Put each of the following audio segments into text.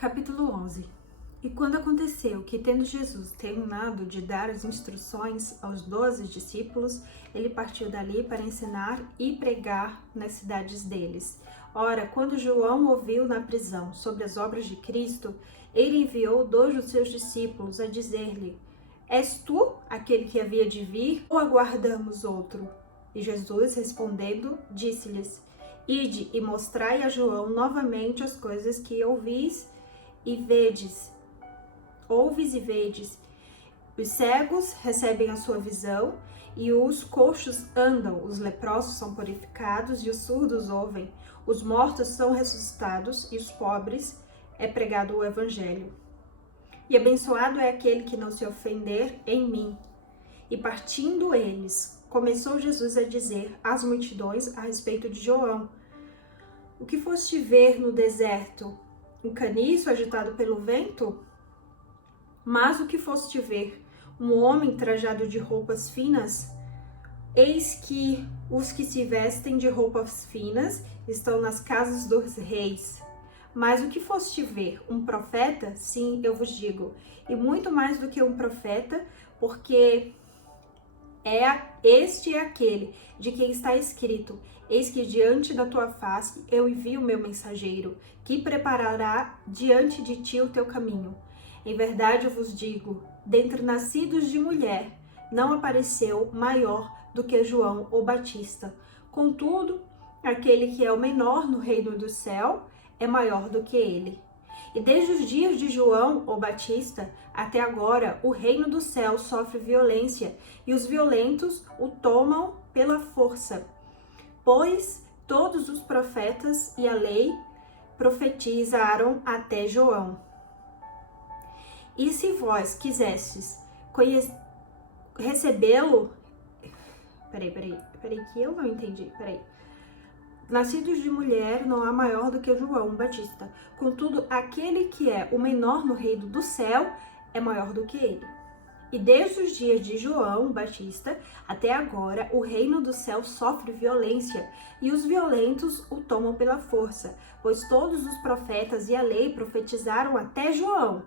Capítulo 11. E quando aconteceu que, tendo Jesus terminado de dar as instruções aos 12 discípulos, ele partiu dali para ensinar e pregar nas cidades deles. Ora, quando João ouviu na prisão sobre as obras de Cristo, ele enviou 2 dos seus discípulos a dizer-lhe: És tu aquele que havia de vir, ou aguardamos outro? E Jesus, respondendo, disse-lhes: Ide e mostrai a João novamente as coisas que ouvis e vedes. Os cegos recebem a sua visão, e os coxos andam, os leprosos são purificados, e os surdos ouvem, os mortos são ressuscitados, e os pobres é pregado o evangelho. E abençoado é aquele que não se ofender em mim. E partindo eles, começou Jesus a dizer às multidões a respeito de João: O que foste ver no deserto? Um caniço agitado pelo vento? Mas o que foste ver? Um homem trajado de roupas finas? Eis que os que se vestem de roupas finas estão nas casas dos reis. Mas o que foste ver? Um profeta? Sim, eu vos digo, e muito mais do que um profeta, porque este é aquele de quem está escrito: Eis que diante da tua face eu envio o meu mensageiro, que preparará diante de ti o teu caminho. Em verdade eu vos digo, dentre nascidos de mulher, não apareceu maior do que João o Batista. Contudo, aquele que é o menor no reino do céu é maior do que ele. E desde os dias de João o Batista até agora, o reino do céu sofre violência, e os violentos o tomam pela força. Pois todos os profetas e a lei profetizaram até João. E se vós quisestes recebê-lo... Peraí, que eu não entendi, Nascidos de mulher não há maior do que João Batista. Contudo, aquele que é o menor no reino do céu é maior do que ele. E desde os dias de João Batista até agora, o reino do céu sofre violência, e os violentos o tomam pela força, pois todos os profetas e a lei profetizaram até João.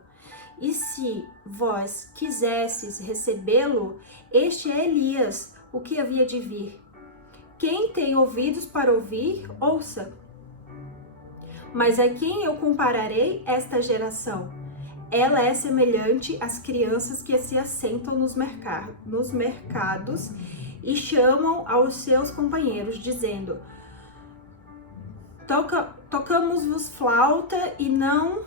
E se vós quisesses recebê-lo, este é Elias, o que havia de vir. Quem tem ouvidos para ouvir, ouça. Mas a quem eu compararei esta geração? Ela é semelhante às crianças que se assentam nos mercados e chamam aos seus companheiros, dizendo: Tocamos-vos flauta e não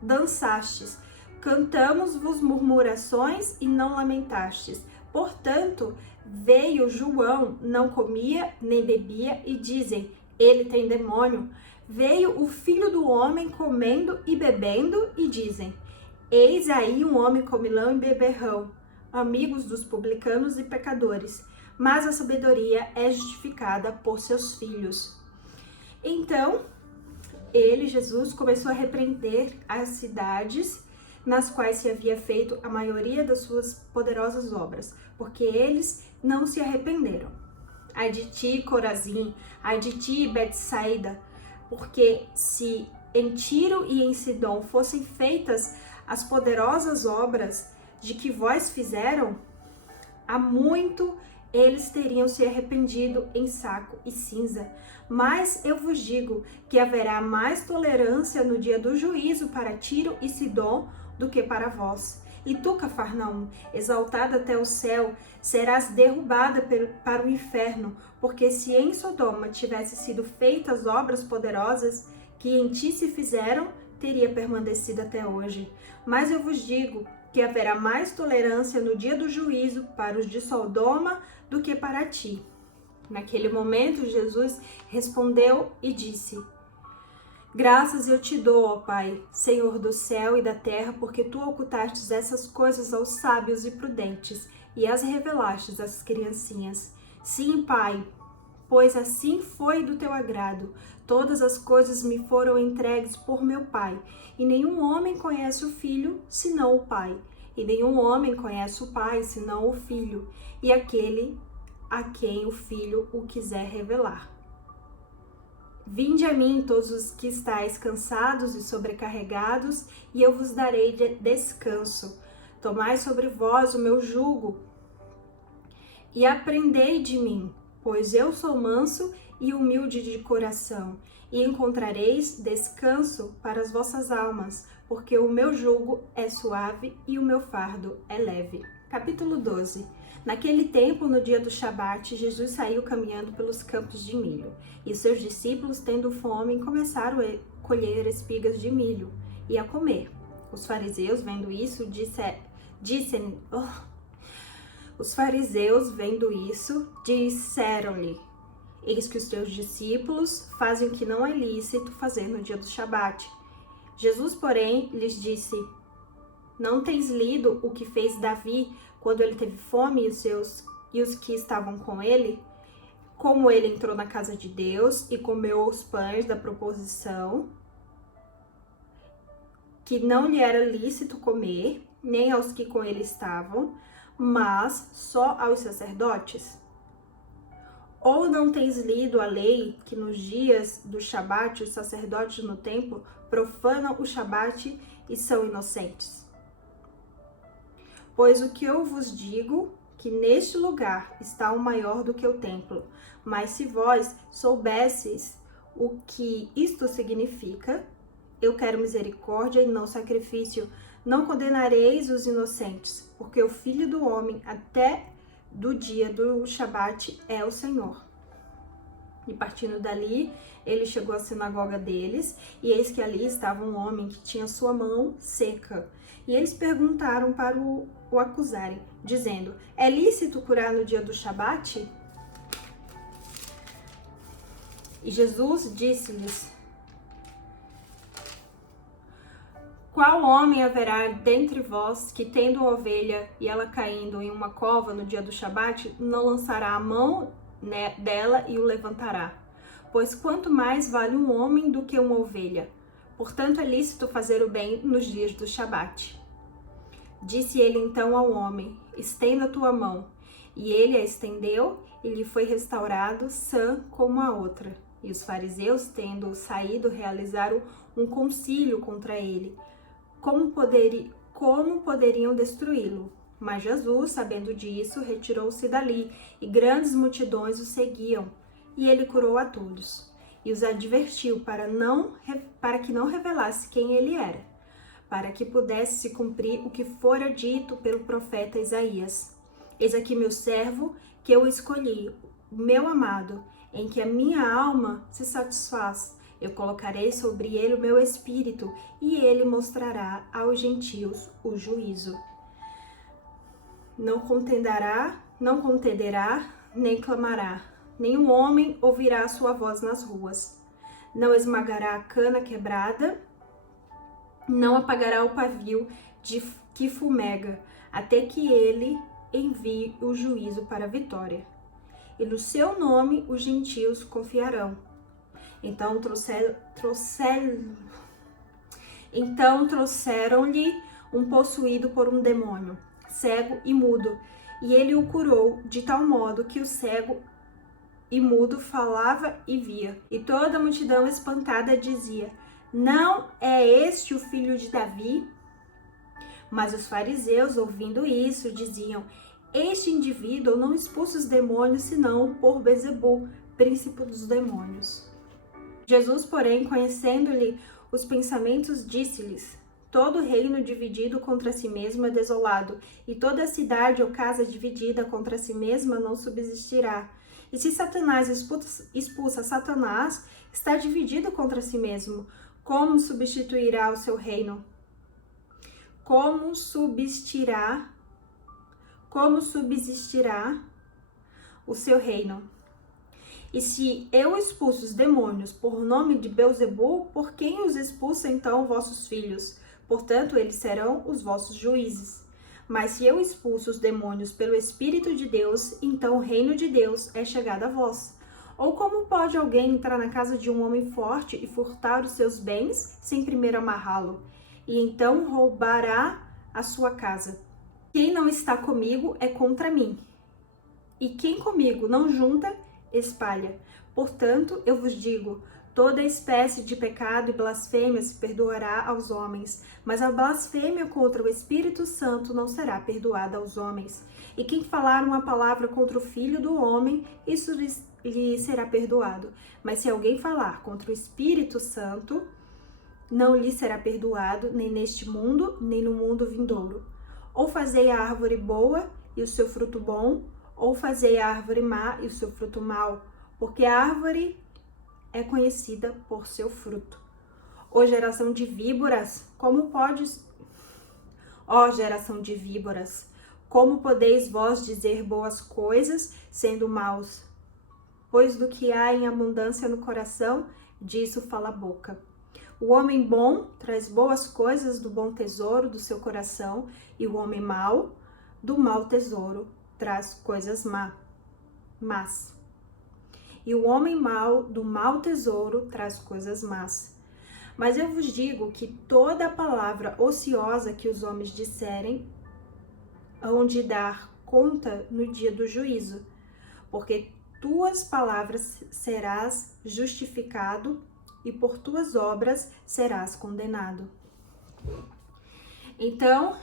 dançastes, cantamos-vos murmurações e não lamentastes. Portanto, veio João, não comia nem bebia, e dizem: ele tem demônio. Veio o Filho do Homem comendo e bebendo, e dizem: eis aí um homem comilão e beberrão, amigos dos publicanos e pecadores. Mas a sabedoria é justificada por seus filhos. Então, Jesus, começou a repreender as cidades nas quais se havia feito a maioria das suas poderosas obras, porque eles não se arrependeram. Ai de ti, Corazim, ai de ti, Betsaida, porque se em Tiro e em Sidom fossem feitas as poderosas obras de que vós fizeram, há muito eles teriam se arrependido em saco e cinza. Mas eu vos digo que haverá mais tolerância no dia do juízo para Tiro e Sidom do que para vós. E tu, Cafarnaum, exaltada até o céu, serás derrubada para o inferno, porque se em Sodoma tivesse sido feitas obras poderosas que em ti se fizeram, teria permanecido até hoje. Mas eu vos digo que haverá mais tolerância no dia do juízo para os de Sodoma do que para ti. Naquele momento, Jesus respondeu e disse: Graças eu te dou, ó Pai, Senhor do céu e da terra, porque tu ocultastes essas coisas aos sábios e prudentes e as revelaste às criancinhas. Sim, Pai, pois assim foi do teu agrado. Todas as coisas me foram entregues por meu Pai, e nenhum homem conhece o Filho, senão o Pai, e nenhum homem conhece o Pai, senão o Filho, e aquele a quem o Filho o quiser revelar. Vinde a mim, todos os que estáis cansados e sobrecarregados, e eu vos darei descanso. Tomai sobre vós o meu jugo e aprendei de mim, pois eu sou manso e humilde de coração, e encontrareis descanso para as vossas almas, porque o meu jugo é suave e o meu fardo é leve. Capítulo 12. Naquele tempo, no dia do Shabat, Jesus saiu caminhando pelos campos de milho, e seus discípulos, tendo fome, começaram a colher espigas de milho e a comer. Os fariseus, vendo isso, disseram-lhe: Eis que os teus discípulos fazem o que não é lícito fazer no dia do Shabat. Jesus, porém, lhes disse: Não tens lido o que fez Davi quando ele teve fome e os que estavam com ele? Como ele entrou na casa de Deus e comeu os pães da proposição, que não lhe era lícito comer, nem aos que com ele estavam, mas só aos sacerdotes? Ou não tens lido a lei que nos dias do Shabat os sacerdotes no templo profanam o Shabat e são inocentes? Pois o que eu vos digo, que neste lugar está o maior do que o templo. Mas se vós soubesseis o que isto significa, eu quero misericórdia e não sacrifício, não condenareis os inocentes, porque o Filho do Homem, até do dia do Shabat, é o Senhor. E partindo dali, ele chegou à sinagoga deles, e eis que ali estava um homem que tinha sua mão seca. E eles perguntaram para o acusarem, dizendo: É lícito curar no dia do Shabat? E Jesus disse-lhes: Qual homem haverá dentre vós que, tendo uma ovelha e ela caindo em uma cova no dia do Shabat, não lançará a mão dela e o levantará? Pois quanto mais vale um homem do que uma ovelha? Portanto, é lícito fazer o bem nos dias do Shabat. Disse ele então ao homem: Estenda a tua mão. E ele a estendeu, e lhe foi restaurado sã como a outra. E os fariseus, tendo saído, realizaram um concílio contra ele, como poderiam destruí-lo. Mas Jesus, sabendo disso, retirou-se dali, e grandes multidões o seguiam, e ele curou a todos. E os advertiu para que não revelasse quem ele era, para que pudesse se cumprir o que fora dito pelo profeta Isaías: Eis aqui meu servo, que eu escolhi, o meu amado, em que a minha alma se satisfaz. Eu colocarei sobre ele o meu espírito, e ele mostrará aos gentios o juízo. Não contenderá, nem clamará. Nenhum homem ouvirá a sua voz nas ruas. Não esmagará a cana quebrada, não apagará o pavio que fumega, até que ele envie o juízo para a vitória. E no seu nome os gentios confiarão. Então trouxeram-lhe um possuído por um demônio, cego e mudo, e ele o curou de tal modo que o cego e mudo falava e via. E toda a multidão espantada dizia: Não é este o filho de Davi? Mas os fariseus, ouvindo isso, diziam: Este indivíduo não expulsa os demônios, senão por Beelzebul, príncipe dos demônios. Jesus, porém, conhecendo-lhe os pensamentos, disse-lhes: Todo reino dividido contra si mesmo é desolado, e toda cidade ou casa dividida contra si mesma não subsistirá. E se Satanás expulsa Satanás, está dividido contra si mesmo. Como substituirá o seu reino? Como subsistirá o seu reino? E se eu expulso os demônios por nome de Beelzebul, por quem os expulsa então vossos filhos? Portanto, eles serão os vossos juízes. Mas se eu expulso os demônios pelo Espírito de Deus, então o reino de Deus é chegado a vós. Ou como pode alguém entrar na casa de um homem forte e furtar os seus bens, sem primeiro amarrá-lo? E então roubará a sua casa. Quem não está comigo é contra mim. E quem comigo não junta, espalha. Portanto, eu vos digo, Toda espécie de pecado e blasfêmia se perdoará aos homens, mas a blasfêmia contra o Espírito Santo não será perdoada aos homens. E quem falar uma palavra contra o Filho do Homem, isso lhe será perdoado. Mas se alguém falar contra o Espírito Santo, não lhe será perdoado, nem neste mundo, nem no mundo vindouro. Ou fazei a árvore boa e o seu fruto bom, ou fazei a árvore má e o seu fruto mau, porque a árvore é conhecida por seu fruto. Ó geração de víboras, Ó geração de víboras, como podeis vós dizer boas coisas, sendo maus? Pois do que há em abundância no coração, disso fala a boca. O homem bom traz boas coisas do bom tesouro do seu coração, e o homem mau, do mau tesouro, traz coisas más. E o homem mau, do mau tesouro, traz coisas más. Mas eu vos digo que toda palavra ociosa que os homens disserem, hão de dar conta no dia do juízo, porque tuas palavras serás justificado e por tuas obras serás condenado. Então,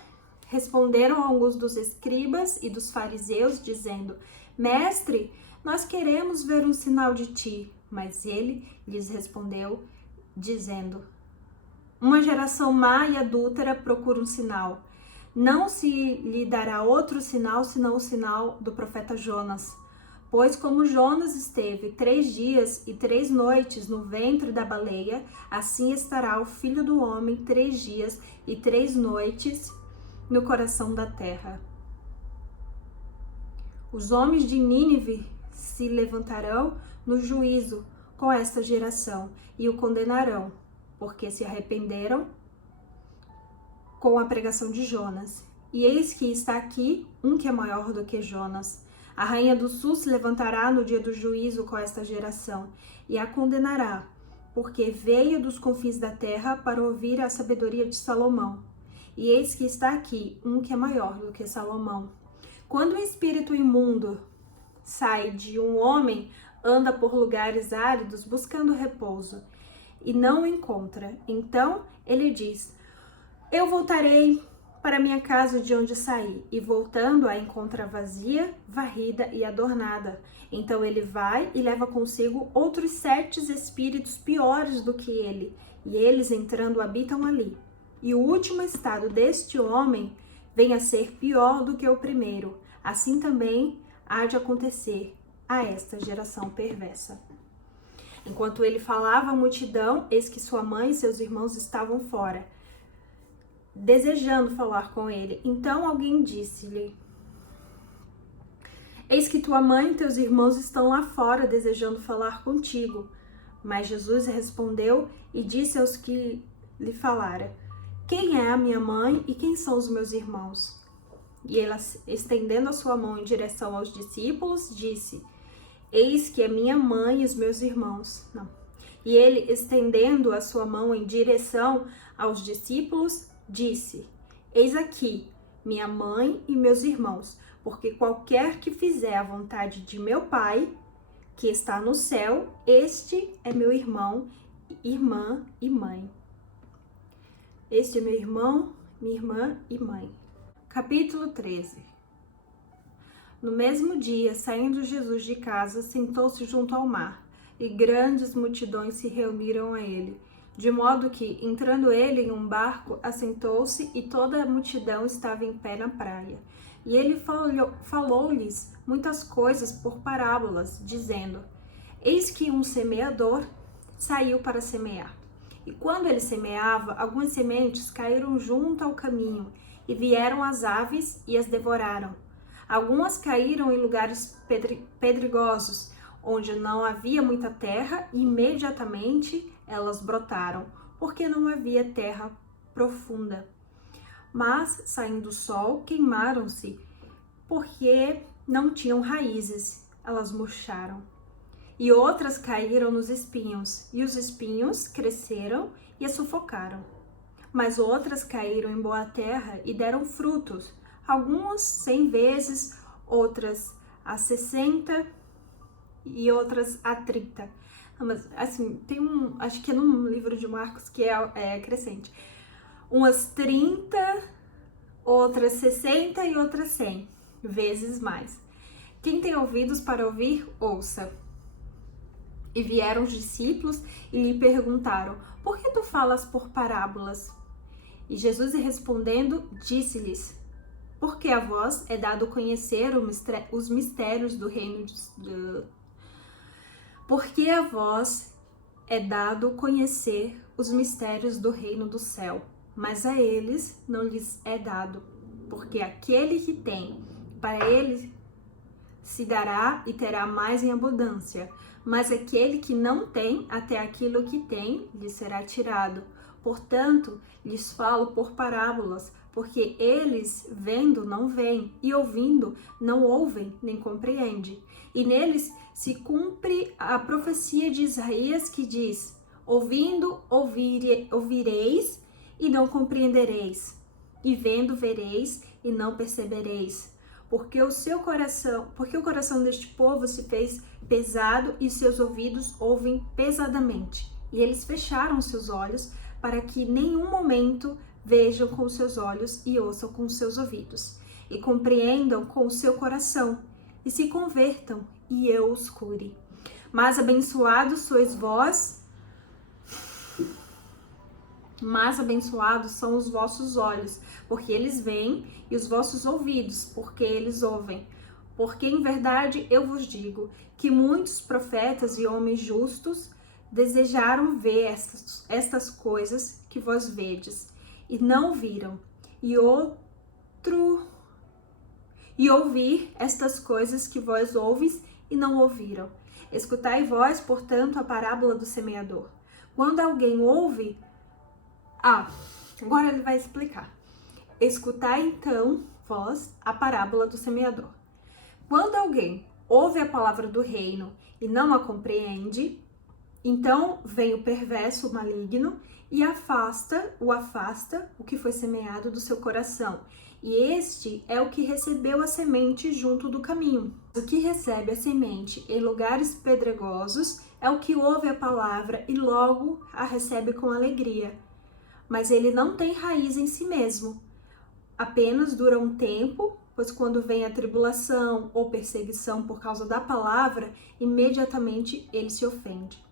responderam alguns dos escribas e dos fariseus, dizendo: Mestre, nós queremos ver um sinal de ti. Mas ele lhes respondeu, dizendo: Uma geração má e adúltera procura um sinal. Não se lhe dará outro sinal, senão o sinal do profeta Jonas. Pois como Jonas esteve 3 dias e 3 noites no ventre da baleia, assim estará o Filho do Homem 3 dias e 3 noites no coração da terra. Os homens de Nínive se levantarão no juízo com esta geração e o condenarão, porque se arrependeram com a pregação de Jonas. E eis que está aqui um que é maior do que Jonas. A rainha do sul se levantará no dia do juízo com esta geração e a condenará, porque veio dos confins da terra para ouvir a sabedoria de Salomão. E eis que está aqui um que é maior do que Salomão. Quando o espírito imundo sai de um homem, anda por lugares áridos buscando repouso e não o encontra. Então ele diz: Eu voltarei para minha casa de onde saí, e voltando a encontra vazia, varrida e adornada. Então ele vai e leva consigo outros 7 espíritos piores do que ele, e eles entrando habitam ali. E o último estado deste homem vem a ser pior do que o primeiro. Assim também há de acontecer a esta geração perversa. Enquanto ele falava à multidão, eis que sua mãe e seus irmãos estavam fora, desejando falar com ele. Então alguém disse-lhe: Eis que tua mãe e teus irmãos estão lá fora, desejando falar contigo. Mas Jesus respondeu e disse aos que lhe falara: Quem é a minha mãe e quem são os meus irmãos? E ela, estendendo a sua mão em direção aos discípulos, disse: Eis que é minha mãe e os meus irmãos. Não. E ele, estendendo a sua mão em direção aos discípulos, disse: Eis aqui minha mãe e meus irmãos, porque qualquer que fizer a vontade de meu Pai, que está no céu, este é meu irmão, irmã e mãe. Este é meu irmão, minha irmã e mãe. Capítulo 13. No mesmo dia, saindo Jesus de casa, sentou-se junto ao mar, e grandes multidões se reuniram a ele. De modo que, entrando ele em um barco, assentou-se e toda a multidão estava em pé na praia. E ele falou-lhes muitas coisas por parábolas, dizendo: Eis que um semeador saiu para semear. E quando ele semeava, algumas sementes caíram junto ao caminho, e vieram as aves e as devoraram. Algumas caíram em lugares pedregosos, onde não havia muita terra, e imediatamente elas brotaram, porque não havia terra profunda. Mas, saindo o sol, queimaram-se, porque não tinham raízes, elas murcharam. E outras caíram nos espinhos, e os espinhos cresceram e as sufocaram. Mas outras caíram em boa terra e deram frutos, algumas 100 vezes, outras a 60 e outras a 30. Mas, assim, tem acho que é no livro de Marcos que é crescente. Umas 30, outras 60 e outras 100 vezes mais. Quem tem ouvidos para ouvir, ouça. E vieram os discípulos e lhe perguntaram: por que tu falas por parábolas? E Jesus respondendo, disse-lhes: porque a vós é dado conhecer os mistérios do reino Porque a vós é dado conhecer os mistérios do reino do céu, mas a eles não lhes é dado, porque aquele que tem, para ele se dará e terá mais em abundância, mas aquele que não tem, até aquilo que tem, lhe será tirado. Portanto, lhes falo por parábolas, porque eles, vendo, não veem, e ouvindo, não ouvem, nem compreendem. E neles se cumpre a profecia de Isaías que diz: ouvindo, ouvireis, e não compreendereis, e vendo, vereis, e não percebereis. Porque o coração deste povo se fez pesado e seus ouvidos ouvem pesadamente. E eles fecharam seus olhos para que em nenhum momento vejam com seus olhos e ouçam com seus ouvidos, e compreendam com o seu coração, e se convertam, e eu os cure. Mas abençoados sois vós, mas abençoados são os vossos olhos, porque eles veem, e os vossos ouvidos, porque eles ouvem. Porque em verdade eu vos digo que muitos profetas e homens justos desejaram ver estas coisas que vós vedes, e não viram, e ouvir estas coisas que vós ouves e não ouviram. Escutai vós, portanto, a parábola do semeador. Quando alguém ouve... agora ele vai explicar. Escutai então, vós, a parábola do semeador. Quando alguém ouve a palavra do reino e não a compreende, então vem o perverso, o maligno, e afasta o que foi semeado do seu coração. E este é o que recebeu a semente junto do caminho. O que recebe a semente em lugares pedregosos é o que ouve a palavra e logo a recebe com alegria. Mas ele não tem raiz em si mesmo. Apenas dura um tempo, pois quando vem a tribulação ou perseguição por causa da palavra, imediatamente ele se ofende.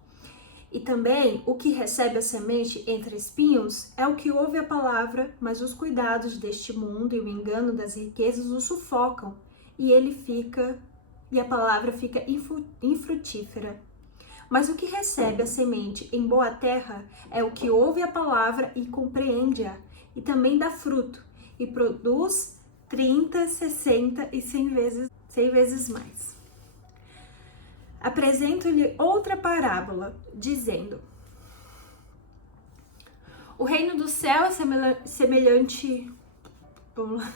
E também o que recebe a semente entre espinhos é o que ouve a palavra, mas os cuidados deste mundo e o engano das riquezas o sufocam, e a palavra fica infrutífera. Mas o que recebe a semente em boa terra é o que ouve a palavra e compreende-a, e também dá fruto, e produz 30, 60 e 100 vezes mais. Apresento-lhe outra parábola, dizendo: o reino do céu é semelhante... Vamos lá.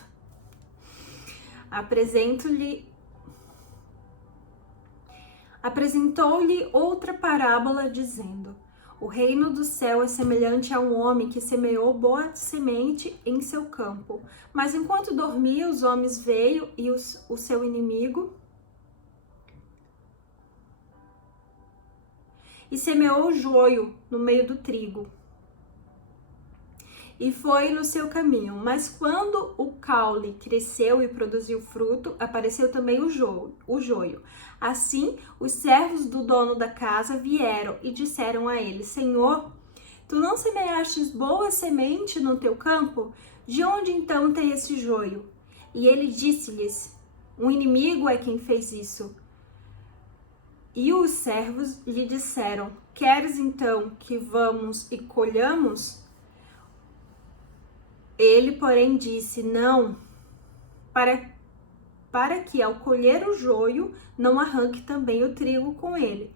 Apresentou-lhe outra parábola, dizendo: o reino do céu é semelhante a um homem que semeou boa semente em seu campo. Mas enquanto dormia, os homens veio e o seu inimigo e semeou o joio no meio do trigo, e foi no seu caminho. Mas quando o caule cresceu e produziu fruto, apareceu também o joio. Assim, os servos do dono da casa vieram e disseram a ele: Senhor, tu não semeastes boa semente no teu campo? De onde então tem esse joio? E ele disse-lhes: um inimigo é quem fez isso. E os servos lhe disseram: queres então que vamos e colhamos? Ele, porém, disse: não, para que ao colher o joio não arranque também o trigo com ele.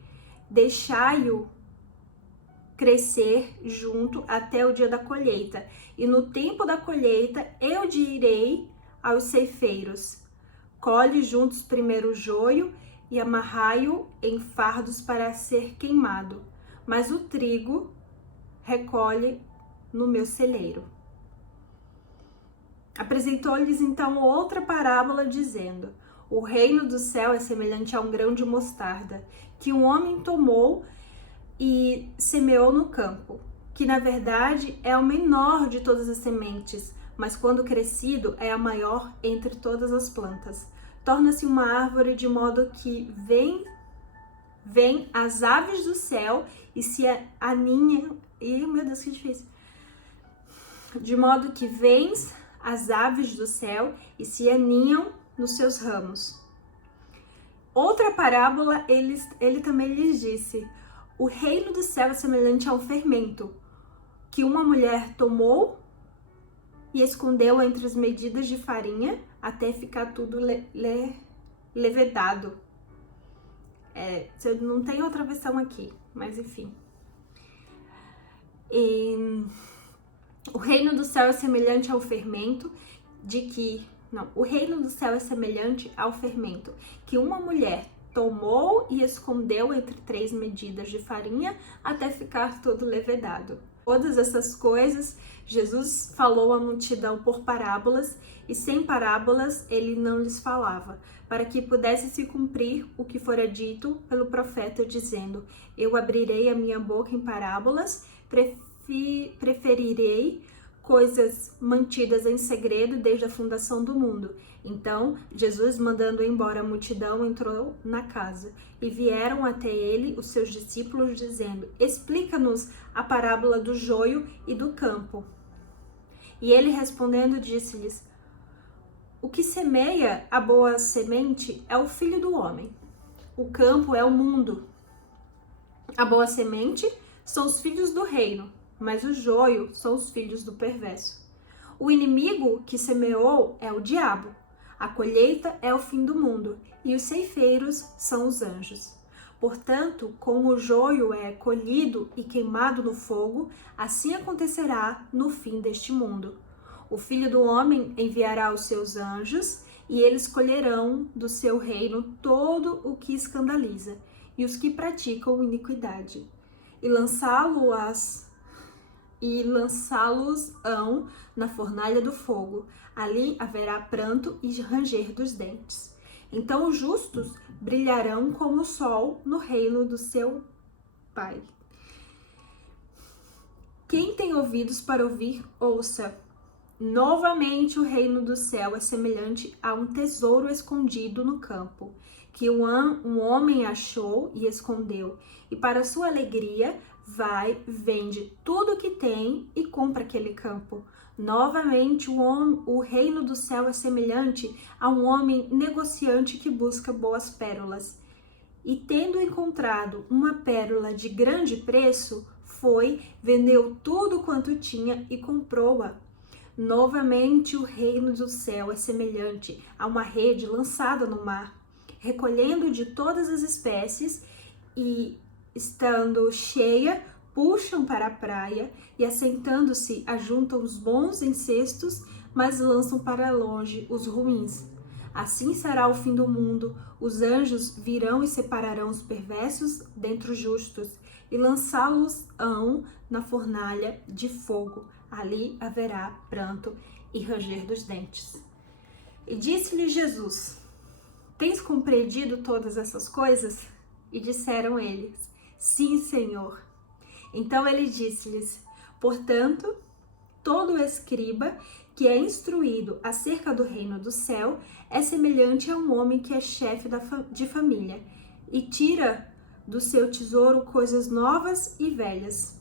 Deixai-o crescer junto até o dia da colheita. E no tempo da colheita eu direi aos ceifeiros: colhe juntos primeiro o joio e amarrai-o em fardos para ser queimado, mas o trigo recolhe no meu celeiro. Apresentou-lhes então outra parábola, dizendo: o reino do céu é semelhante a um grão de mostarda, que um homem tomou e semeou no campo, que na verdade é o menor de todas as sementes, mas quando crescido é a maior entre todas as plantas. Torna-se uma árvore de modo que vêm as aves do céu e se aninham. Ih, meu Deus, que difícil. De modo que vêm as aves do céu e se aninham nos seus ramos. Outra parábola, ele também lhes disse: o reino do céu é semelhante a um fermento, que uma mulher tomou e escondeu entre as medidas de farinha, até ficar tudo levedado. Não tem outra versão aqui, mas enfim. O reino do céu é semelhante ao fermento o reino do céu é semelhante ao fermento que uma mulher tomou e escondeu entre 3 medidas de farinha até ficar todo levedado. Todas essas coisas Jesus falou à multidão por parábolas, e sem parábolas ele não lhes falava, para que pudesse se cumprir o que fora dito pelo profeta, dizendo: eu abrirei a minha boca em parábolas, preferirei coisas mantidas em segredo desde a fundação do mundo. Então, Jesus, mandando embora a multidão, entrou na casa, e vieram até ele os seus discípulos, dizendo: explica-nos a parábola do joio e do campo. E ele, respondendo, disse-lhes: o que semeia a boa semente é o Filho do Homem. O campo é o mundo. A boa semente são os filhos do reino, mas o joio são os filhos do perverso. O inimigo que semeou é o diabo. A colheita é o fim do mundo, e os ceifeiros são os anjos. Portanto, como o joio é colhido e queimado no fogo, assim acontecerá no fim deste mundo. O Filho do Homem enviará os seus anjos, e eles colherão do seu reino todo o que escandaliza, e os que praticam iniquidade, e lançá-los-ão na fornalha do fogo. Ali haverá pranto e ranger dos dentes. Então os justos brilharão como o sol no reino do seu Pai. Quem tem ouvidos para ouvir, ouça. Novamente o reino do céu é semelhante a um tesouro escondido no campo, que um homem achou e escondeu, e para sua alegria vende tudo o que tem e compra aquele campo. Novamente o reino do céu é semelhante a um homem negociante que busca boas pérolas. E tendo encontrado uma pérola de grande preço, vendeu tudo quanto tinha e comprou-a. Novamente o reino do céu é semelhante a uma rede lançada no mar, recolhendo de todas as espécies, e estando cheia, puxam para a praia, e assentando-se ajuntam os bons em cestos, mas lançam para longe os ruins. Assim será o fim do mundo. Os anjos virão e separarão os perversos dentre os justos, e lançá-los-ão na fornalha de fogo. Ali haverá pranto e ranger dos dentes. E disse-lhe Jesus: tens compreendido todas essas coisas? E disseram eles: sim, Senhor. Então ele disse-lhes: portanto, todo escriba que é instruído acerca do reino do céu é semelhante a um homem que é chefe de família e tira do seu tesouro coisas novas e velhas.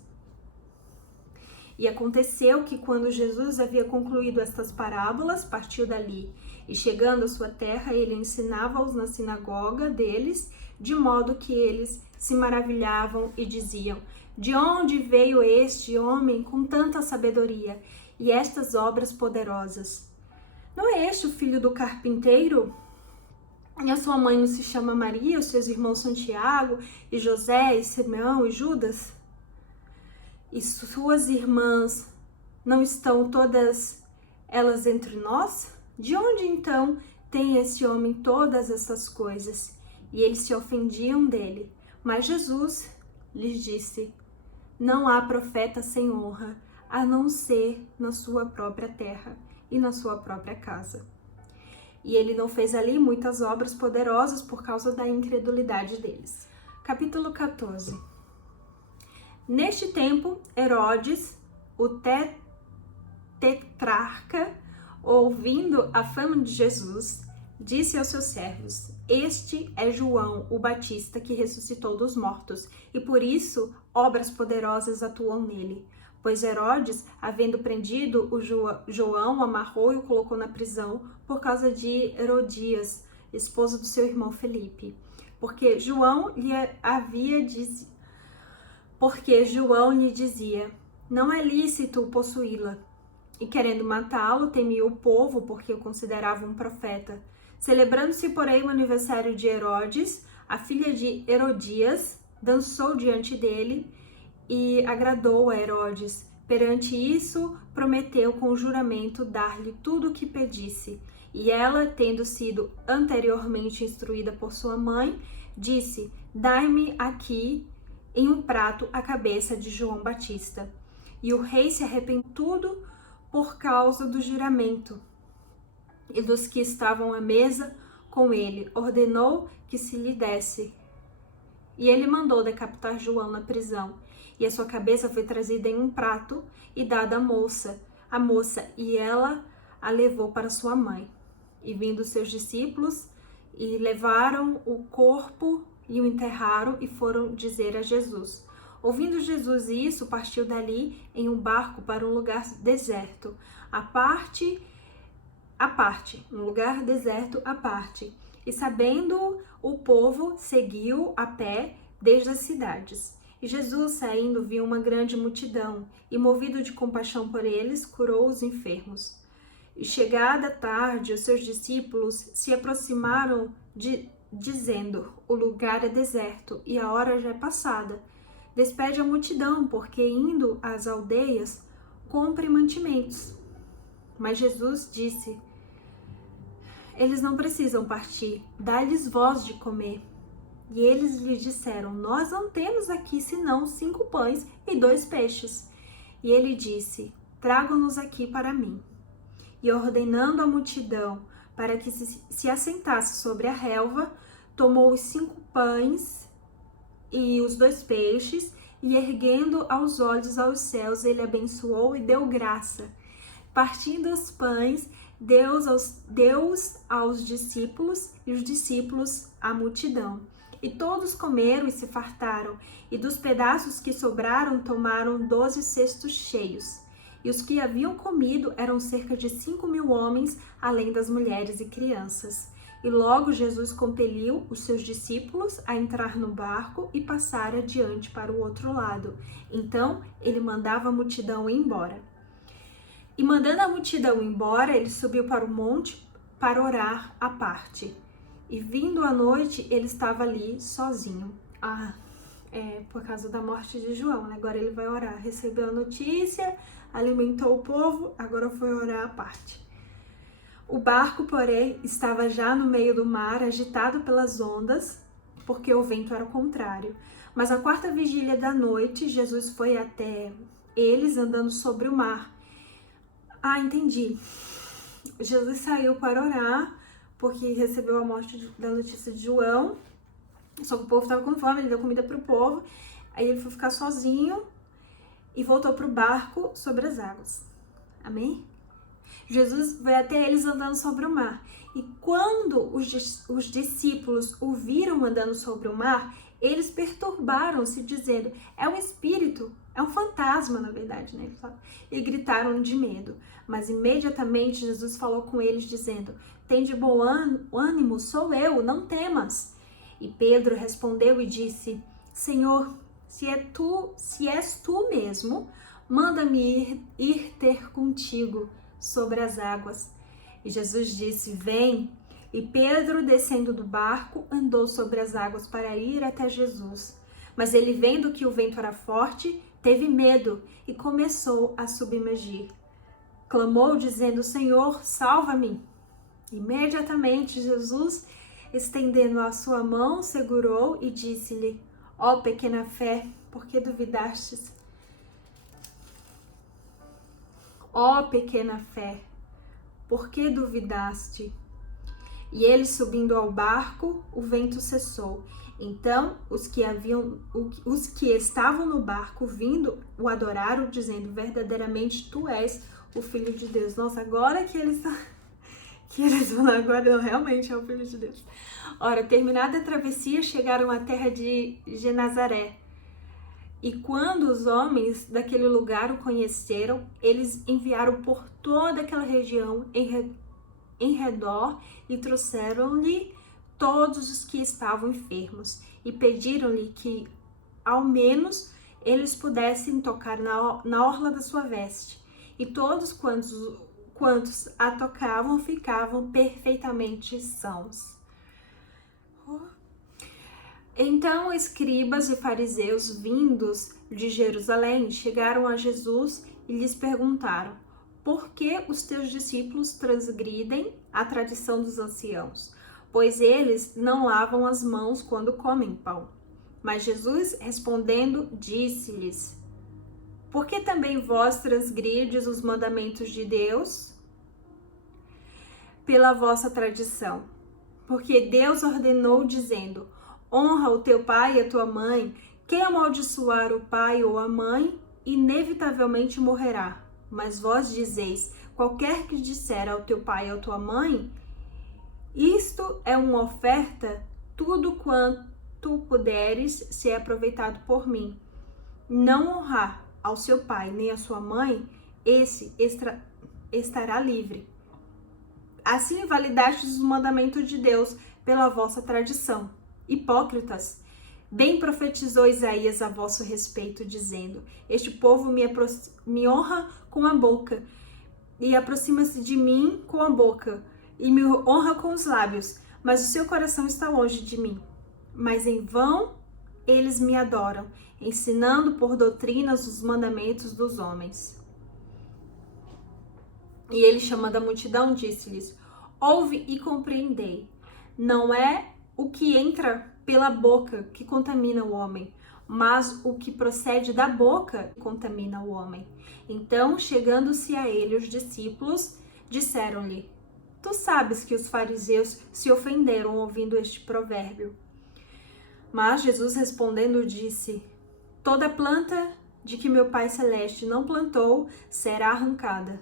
E aconteceu que, quando Jesus havia concluído estas parábolas, partiu dali, e chegando à sua terra, ele ensinava-os na sinagoga deles, de modo que eles se maravilhavam e diziam: de onde veio este homem com tanta sabedoria e estas obras poderosas? Não é este o filho do carpinteiro? E a sua mãe não se chama Maria, os seus irmãos Santiago, e José, e Simeão, e Judas? E suas irmãs não estão todas elas entre nós? De onde então tem esse homem todas essas coisas? E eles se ofendiam dele. Mas Jesus lhes disse: não há profeta sem honra, a não ser na sua própria terra e na sua própria casa. E ele não fez ali muitas obras poderosas por causa da incredulidade deles. Capítulo 14. Neste tempo, Herodes, o tetrarca, ouvindo a fama de Jesus, disse aos seus servos: Este é João, o Batista, que ressuscitou dos mortos, e por isso obras poderosas atuam nele. Pois Herodes, havendo prendido o João, amarrou e o colocou na prisão por causa de Herodias, esposa do seu irmão Felipe. Porque João lhe dizia: Não é lícito possuí-la. E querendo matá-lo, temia o povo, porque o considerava um profeta. Celebrando-se, porém, o aniversário de Herodes, a filha de Herodias dançou diante dele e agradou a Herodes. Perante isso, prometeu com juramento dar-lhe tudo o que pedisse. E ela, tendo sido anteriormente instruída por sua mãe, disse: Dai-me aqui em um prato a cabeça de João Batista. E o rei se arrependeu tudo por causa do juramento e dos que estavam à mesa com ele. Ordenou que se lhe desse. E ele mandou decapitar João na prisão. E a sua cabeça foi trazida em um prato e dada à moça, e ela a levou para sua mãe. E vindo seus discípulos, e levaram o corpo e o enterraram e foram dizer a Jesus. Ouvindo Jesus isso, partiu dali em um barco para um lugar deserto, um lugar deserto à parte. E sabendo o povo, seguiu a pé desde as cidades. E Jesus, saindo, viu uma grande multidão, e movido de compaixão por eles, curou os enfermos. E chegada a tarde, os seus discípulos se aproximaram dizendo: O lugar é deserto, e a hora já é passada. Despede a multidão, porque indo às aldeias, compre mantimentos. Mas Jesus disse: Eles não precisam partir, dá-lhes vós de comer. E eles lhe disseram: Nós não temos aqui senão 5 pães e 2 peixes. E ele disse: Tragam-nos aqui para mim. E ordenando a multidão para que se assentasse sobre a relva, tomou os 5 pães e os 2 peixes, e erguendo aos olhos aos céus, ele abençoou e deu graça. Partindo os pães, deu aos discípulos, e os discípulos à multidão. E todos comeram e se fartaram, e dos pedaços que sobraram tomaram 12 cestos cheios. E os que haviam comido eram cerca de 5.000 homens, além das mulheres e crianças. E logo Jesus compeliu os seus discípulos a entrar no barco e passar adiante para o outro lado. Então ele mandava a multidão ir embora. E mandando a multidão embora, ele subiu para o monte para orar à parte. E vindo a noite, ele estava ali sozinho. Por causa da morte de João, né? Agora ele vai orar. Recebeu a notícia, alimentou o povo, agora foi orar à parte. O barco, porém, estava já no meio do mar, agitado pelas ondas, porque o vento era contrário. Mas à 4ª vigília da noite, Jesus foi até eles andando sobre o mar. Entendi. Jesus saiu para orar, porque recebeu a morte da notícia de João, só que o povo estava com fome, ele deu comida para o povo, aí ele foi ficar sozinho e voltou para o barco sobre as águas. Amém? Jesus foi até eles andando sobre o mar. E quando os discípulos o viram andando sobre o mar, eles perturbaram-se, dizendo: é um espírito, é um fantasma, na verdade, né? E gritaram de medo. Mas imediatamente Jesus falou com eles, dizendo: tende bom ânimo, sou eu, não temas. E Pedro respondeu e disse: Senhor, se és tu mesmo, manda-me ir ter contigo sobre as águas. E Jesus disse: vem. E Pedro, descendo do barco, andou sobre as águas para ir até Jesus. Mas ele, vendo que o vento era forte, teve medo e começou a submergir. Clamou, dizendo: Senhor, salva-me. Imediatamente Jesus, estendendo a sua mão, segurou e disse-lhe: ó pequena fé, por que duvidastes? Ó pequena fé, por que duvidaste? E ele, subindo ao barco, o vento cessou, Então os que estavam no barco vindo o adoraram, dizendo: verdadeiramente tu és o Filho de Deus. Nossa, agora que eles vão agora, não, realmente é o Filho de Deus. Ora, terminada a travessia, chegaram à terra de Genazaré. E quando os homens daquele lugar o conheceram, eles enviaram por toda aquela região em redor e trouxeram-lhe todos os que estavam enfermos e pediram-lhe que, ao menos, eles pudessem tocar na orla da sua veste. E todos quantos a tocavam ficavam perfeitamente sãos. Então, escribas e fariseus vindos de Jerusalém chegaram a Jesus e lhes perguntaram: por que os teus discípulos transgridem a tradição dos anciãos? Pois eles não lavam as mãos quando comem pão. Mas Jesus, respondendo, disse-lhes: por que também vós transgrides os mandamentos de Deus pela vossa tradição? Porque Deus ordenou, dizendo: honra o teu pai e a tua mãe. Quem amaldiçoar o pai ou a mãe, inevitavelmente morrerá. Mas vós dizeis: qualquer que disser ao teu pai ou à tua mãe, isto é uma oferta, tudo quanto puderes ser aproveitado por mim. Não honrar ao seu pai nem à sua mãe, esse estará livre. Assim invalidastes os mandamentos de Deus pela vossa tradição. Hipócritas, bem profetizou Isaías a vosso respeito, dizendo: este povo me honra com a boca, e aproxima-se de mim com a boca, e me honra com os lábios, mas o seu coração está longe de mim. Mas em vão eles me adoram, ensinando por doutrinas os mandamentos dos homens. E ele, chamando a multidão, disse-lhes: ouve e compreendei. Não é o que entra pela boca que contamina o homem, mas o que procede da boca contamina o homem. Então, chegando-se a ele, os discípulos disseram-lhe: tu sabes que os fariseus se ofenderam ouvindo este provérbio. Mas Jesus, respondendo, disse: toda planta de que meu Pai Celeste não plantou será arrancada.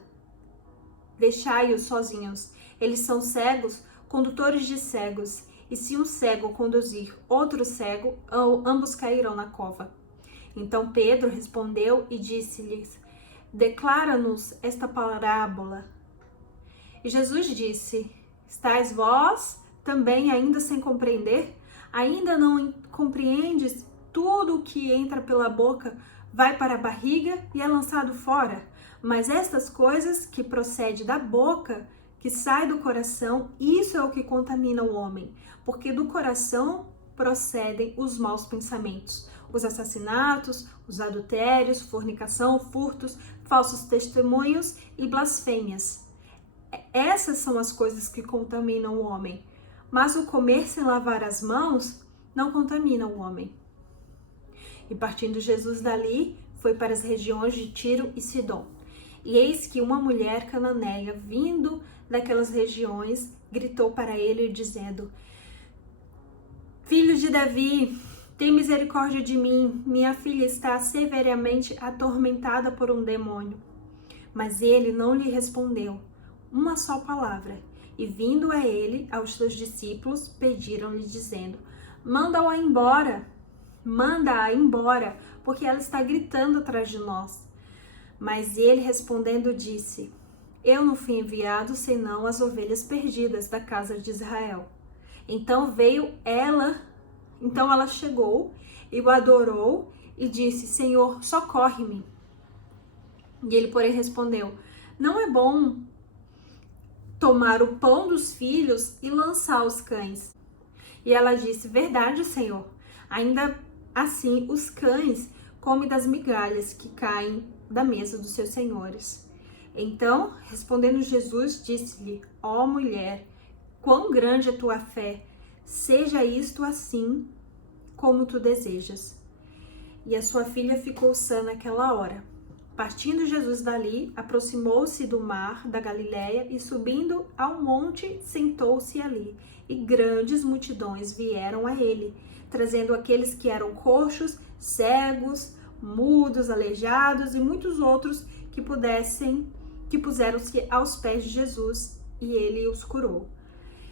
Deixai-os sozinhos. Eles são cegos, condutores de cegos. E se um cego conduzir outro cego, ambos cairão na cova. Então Pedro respondeu e disse-lhes: declara-nos esta parábola. E Jesus disse: estáis vós também ainda sem compreender? Ainda não compreendes? Tudo o que entra pela boca vai para a barriga e é lançado fora. Mas estas coisas que procedem da boca, que sai do coração, isso é o que contamina o homem, porque do coração procedem os maus pensamentos, os assassinatos, os adultérios, fornicação, furtos, falsos testemunhos e blasfêmias. Essas são as coisas que contaminam o homem, mas o comer sem lavar as mãos não contamina o homem. E partindo Jesus dali, foi para as regiões de Tiro e Sidom. E eis que uma mulher cananeia, vindo daquelas regiões, gritou para ele, dizendo: filho de Davi, tem misericórdia de mim, minha filha está severamente atormentada por um demônio. Mas ele não lhe respondeu uma só palavra. E vindo a ele, aos seus discípulos, pediram-lhe, dizendo: manda-a embora, porque ela está gritando atrás de nós. Mas ele, respondendo, disse: eu não fui enviado senão as ovelhas perdidas da casa de Israel. Então ela chegou e o adorou e disse: Senhor, socorre-me. E ele, porém, respondeu: não é bom tomar o pão dos filhos e lançar aos cães. E ela disse: verdade, Senhor. Ainda assim, os cães comem das migalhas que caem da mesa dos seus senhores. Então, respondendo Jesus, disse-lhe: ó mulher, quão grande é tua fé, seja isto assim como tu desejas. E a sua filha ficou sã naquela hora. Partindo Jesus dali, aproximou-se do mar da Galileia e, subindo ao monte, sentou-se ali. E grandes multidões vieram a ele, trazendo aqueles que eram coxos, cegos, mudos, aleijados e muitos outros que puseram-se aos pés de Jesus, e ele os curou.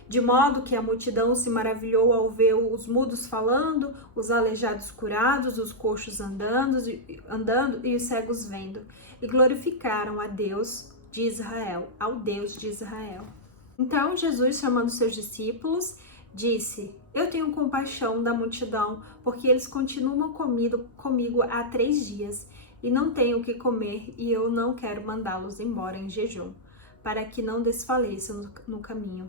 De modo que a multidão se maravilhou ao ver os mudos falando, os aleijados curados, os coxos andando e os cegos vendo, e glorificaram a Deus de Israel, ao Deus de Israel. Então Jesus, chamando seus discípulos, disse: Eu tenho compaixão da multidão, porque eles continuam comigo há 3 dias, e não tenho o que comer, e eu não quero mandá-los embora em jejum, para que não desfaleçam no caminho.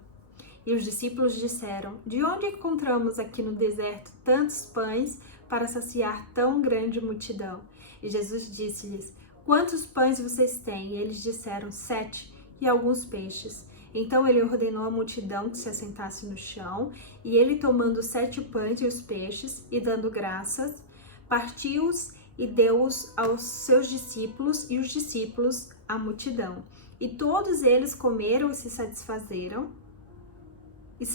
E os discípulos disseram: De onde encontramos aqui no deserto tantos pães para saciar tão grande multidão? E Jesus disse-lhes: Quantos pães vocês têm? E eles disseram: 7, e alguns peixes. Então ele ordenou à multidão que se assentasse no chão, e ele, tomando os 7 pães e os peixes, e dando graças, partiu-os e deu-os aos seus discípulos, e os discípulos à multidão. E todos eles comeram e se satisfizeram, se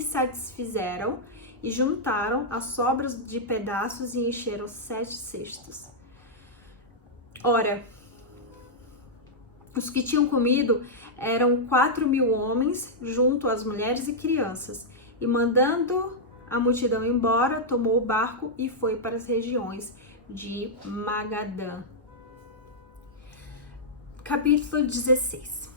satisfizeram, e juntaram as sobras de pedaços e encheram 7 cestos. Ora, os que tinham comido eram 4.000 homens, junto às mulheres e crianças. E mandando a multidão embora, tomou o barco e foi para as regiões de Magadã. Capítulo 16.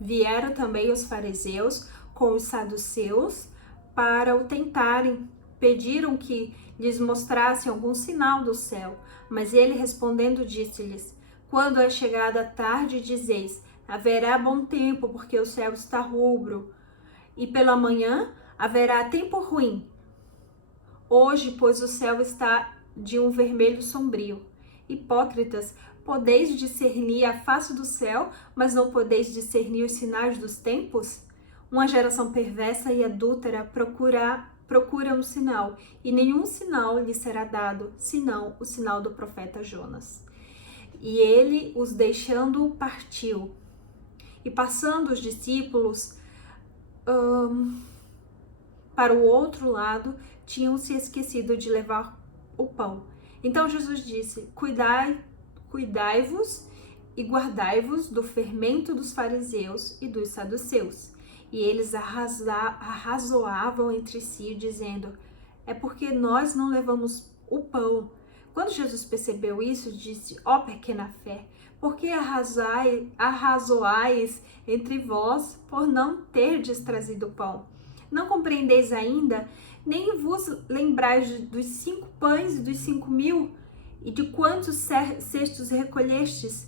Vieram também os fariseus com os saduceus para o tentarem. Pediram que lhes mostrassem algum sinal do céu. Mas ele, respondendo, disse-lhes: Quando é chegada a tarde, dizeis: haverá bom tempo, porque o céu está rubro, e pela manhã haverá tempo ruim. Hoje, pois, o céu está de um vermelho sombrio. Hipócritas, podeis discernir a face do céu, mas não podeis discernir os sinais dos tempos? Uma geração perversa e adúltera procura um sinal, e nenhum sinal lhe será dado, senão o sinal do profeta Jonas. E ele, os deixando, partiu. E passando os discípulos para o outro lado, tinham se esquecido de levar o pão. Então Jesus disse: Cuidai-vos e guardai-vos do fermento dos fariseus e dos saduceus. E eles arrazoavam entre si, dizendo: É porque nós não levamos o pão. Quando Jesus percebeu isso, disse: Ó pequena fé, por que arrazoais entre vós por não terdes trazido pão? Não compreendeis ainda, nem vos lembrais dos 5 pães e dos 5.000, e de quantos cestos recolhestes?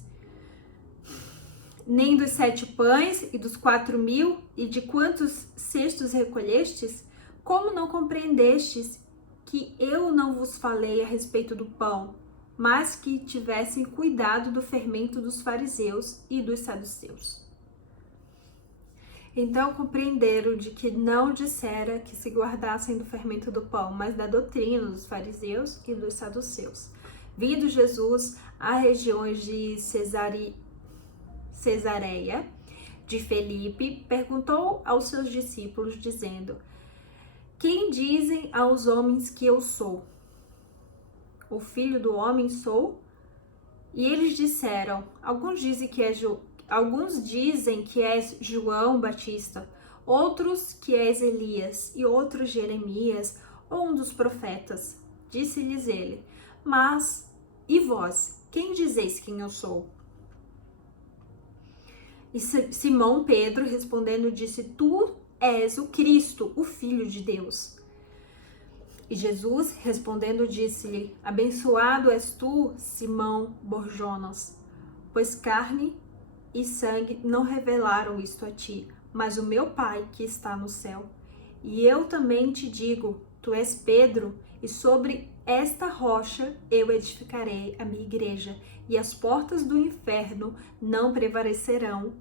Nem dos 7 pães e dos 4.000, e de quantos cestos recolhestes? Como não compreendestes que eu não vos falei a respeito do pão, mas que tivessem cuidado do fermento dos fariseus e dos saduceus? Então compreenderam de que não dissera que se guardassem do fermento do pão, mas da doutrina dos fariseus e dos saduceus. Vindo Jesus a regiões de Cesareia de Felipe, perguntou aos seus discípulos, dizendo: Quem dizem aos homens que eu sou? O Filho do Homem sou? E eles disseram: Alguns dizem que és João Batista, outros que és Elias, e outros Jeremias, ou um dos profetas. Disse-lhes ele: Mas, e vós, quem dizeis quem eu sou? E Simão Pedro, respondendo, disse: Tu és o Cristo, o Filho de Deus. E Jesus, respondendo, disse-lhe: Abençoado és tu, Simão Bar-Jonas, pois carne e sangue não revelaram isto a ti, mas o meu Pai que está no céu. E eu também te digo: tu és Pedro, e sobre esta rocha eu edificarei a minha igreja, e as portas do inferno não prevalecerão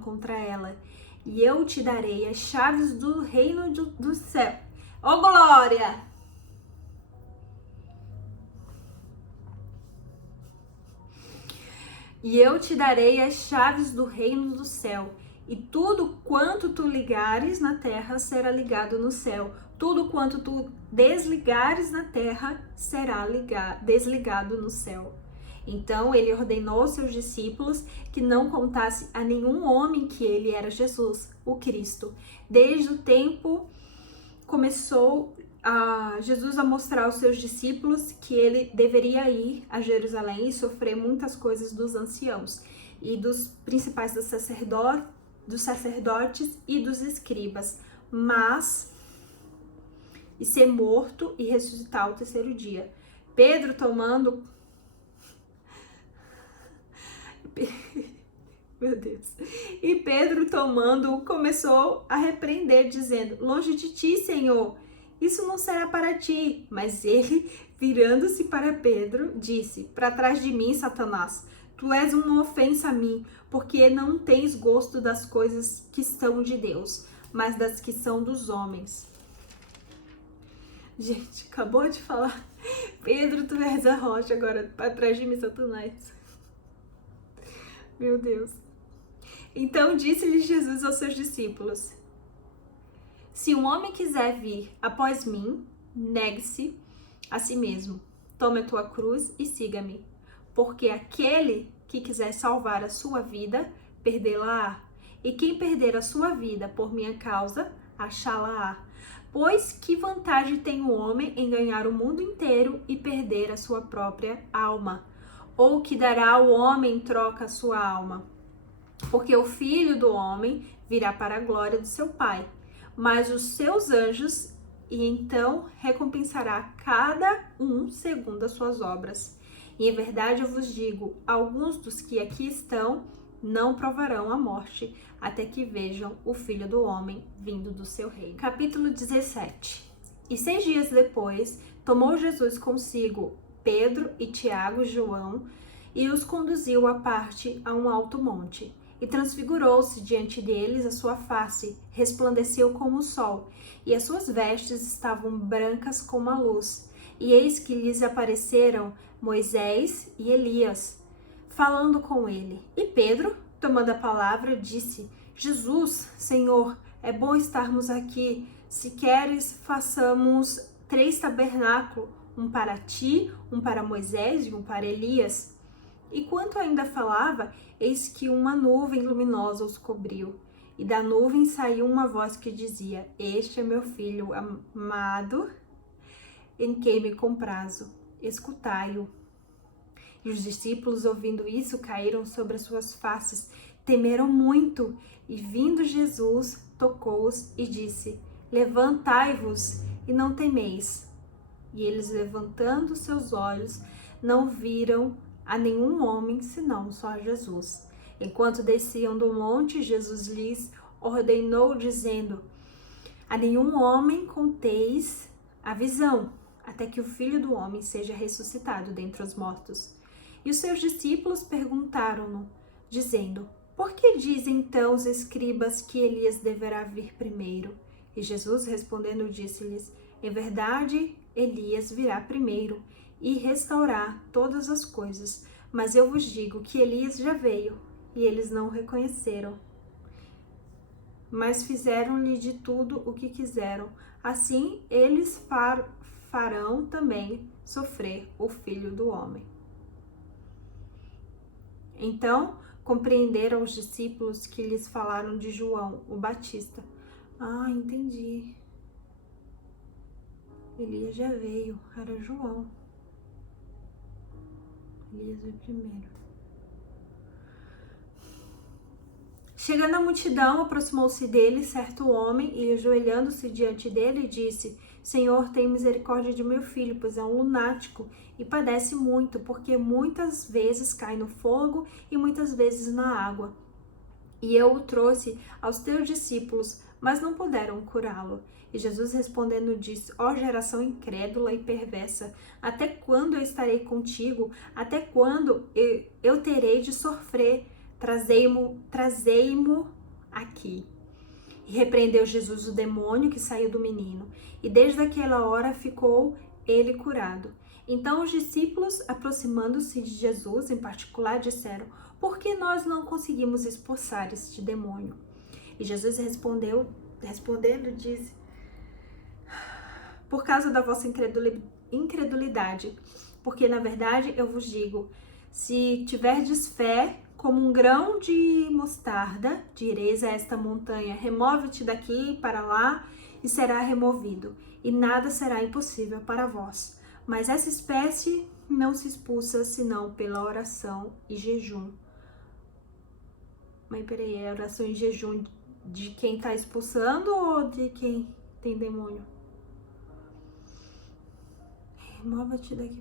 contra ela. E eu te darei as chaves do reino do céu. Ô, glória! E eu te darei as chaves do reino do céu. E tudo quanto tu ligares na terra será ligado no céu. Tudo quanto tu desligares na terra será desligado no céu. Então ele ordenou aos seus discípulos que não contasse a nenhum homem que ele era Jesus, o Cristo. Desde o tempo começou Jesus a mostrar aos seus discípulos que ele deveria ir a Jerusalém e sofrer muitas coisas dos anciãos e dos principais dos sacerdotes e dos escribas, e ser morto e ressuscitar ao terceiro dia. Pedro tomando Meu Deus. E Pedro, tomando-o, começou a repreender, dizendo: longe de ti, Senhor, isso não será para ti. Mas ele, virando-se para Pedro, disse: para trás de mim, Satanás, tu és uma ofensa a mim, porque não tens gosto das coisas que são de Deus, mas das que são dos homens. Gente, acabou de falar: Pedro, tu és a rocha, agora para trás de mim, Satanás. Meu Deus. Então disse-lhe Jesus aos seus discípulos: se um homem quiser vir após mim, negue-se a si mesmo, tome a tua cruz e siga-me. Porque aquele que quiser salvar a sua vida, perdê-la-á. E quem perder a sua vida por minha causa, achá-la-á. Pois que vantagem tem o homem em ganhar o mundo inteiro e perder a sua própria alma? Ou que dará o homem em troca a sua alma? Porque o Filho do Homem virá para a glória do seu Pai, mas os seus anjos, e então recompensará cada um segundo as suas obras. E em verdade eu vos digo, alguns dos que aqui estão não provarão a morte, até que vejam o Filho do Homem vindo do seu reino. Capítulo 17. E 6 dias depois, tomou Jesus consigo Pedro e Tiago e João, e os conduziu à parte a um alto monte. E transfigurou-se diante deles a sua face, resplandeceu como o sol, e as suas vestes estavam brancas como a luz. E eis que lhes apareceram Moisés e Elias, falando com ele. E Pedro, tomando a palavra, disse: Jesus, Senhor, é bom estarmos aqui. Se queres, façamos 3 tabernáculos, um para ti, um para Moisés e um para Elias. E quanto ainda falava, eis que uma nuvem luminosa os cobriu. E da nuvem saiu uma voz que dizia: este é meu filho amado, em quem me comprazo, escutai-o. E os discípulos, ouvindo isso, caíram sobre as suas faces, temeram muito. E vindo Jesus, tocou-os e disse: levantai-vos e não temeis. E eles, levantando seus olhos, não viram a nenhum homem, senão só a Jesus. Enquanto desciam do monte, Jesus lhes ordenou, dizendo: a nenhum homem conteis a visão, até que o Filho do Homem seja ressuscitado dentre os mortos. E os seus discípulos perguntaram-no, dizendo: por que dizem então os escribas que Elias deverá vir primeiro? E Jesus, respondendo, disse-lhes: em verdade, Elias virá primeiro e restaurar todas as coisas. Mas eu vos digo que Elias já veio, e eles não o reconheceram, mas fizeram-lhe de tudo o que quiseram. Assim, eles farão também sofrer o Filho do Homem. Então, compreenderam os discípulos que lhes falaram de João, o Batista. Ah, entendi. Elias já veio, era João. Elias veio primeiro. Chegando a multidão, aproximou-se dele certo homem e, ajoelhando-se diante dele, disse: Senhor, tem misericórdia de meu filho, pois é um lunático e padece muito, porque muitas vezes cai no fogo e muitas vezes na água. E eu o trouxe aos teus discípulos, mas não puderam curá-lo. E Jesus respondendo disse: ó geração incrédula e perversa, até quando eu estarei contigo? Até quando eu terei de sofrer? Trazei-mo aqui. E repreendeu Jesus o demônio que saiu do menino, e desde aquela hora ficou ele curado. Então os discípulos, aproximando-se de Jesus em particular, disseram: por que nós não conseguimos expulsar este demônio? E Jesus respondendo, disse: por causa da vossa incredulidade, porque na verdade eu vos digo, se tiverdes fé como um grão de mostarda, direis a esta montanha: remove-te daqui para lá, e será removido, e nada será impossível para vós. Mas essa espécie não se expulsa senão pela oração e jejum. Mas peraí, é oração e jejum de quem está expulsando ou de quem tem demônio? Remova-te daqui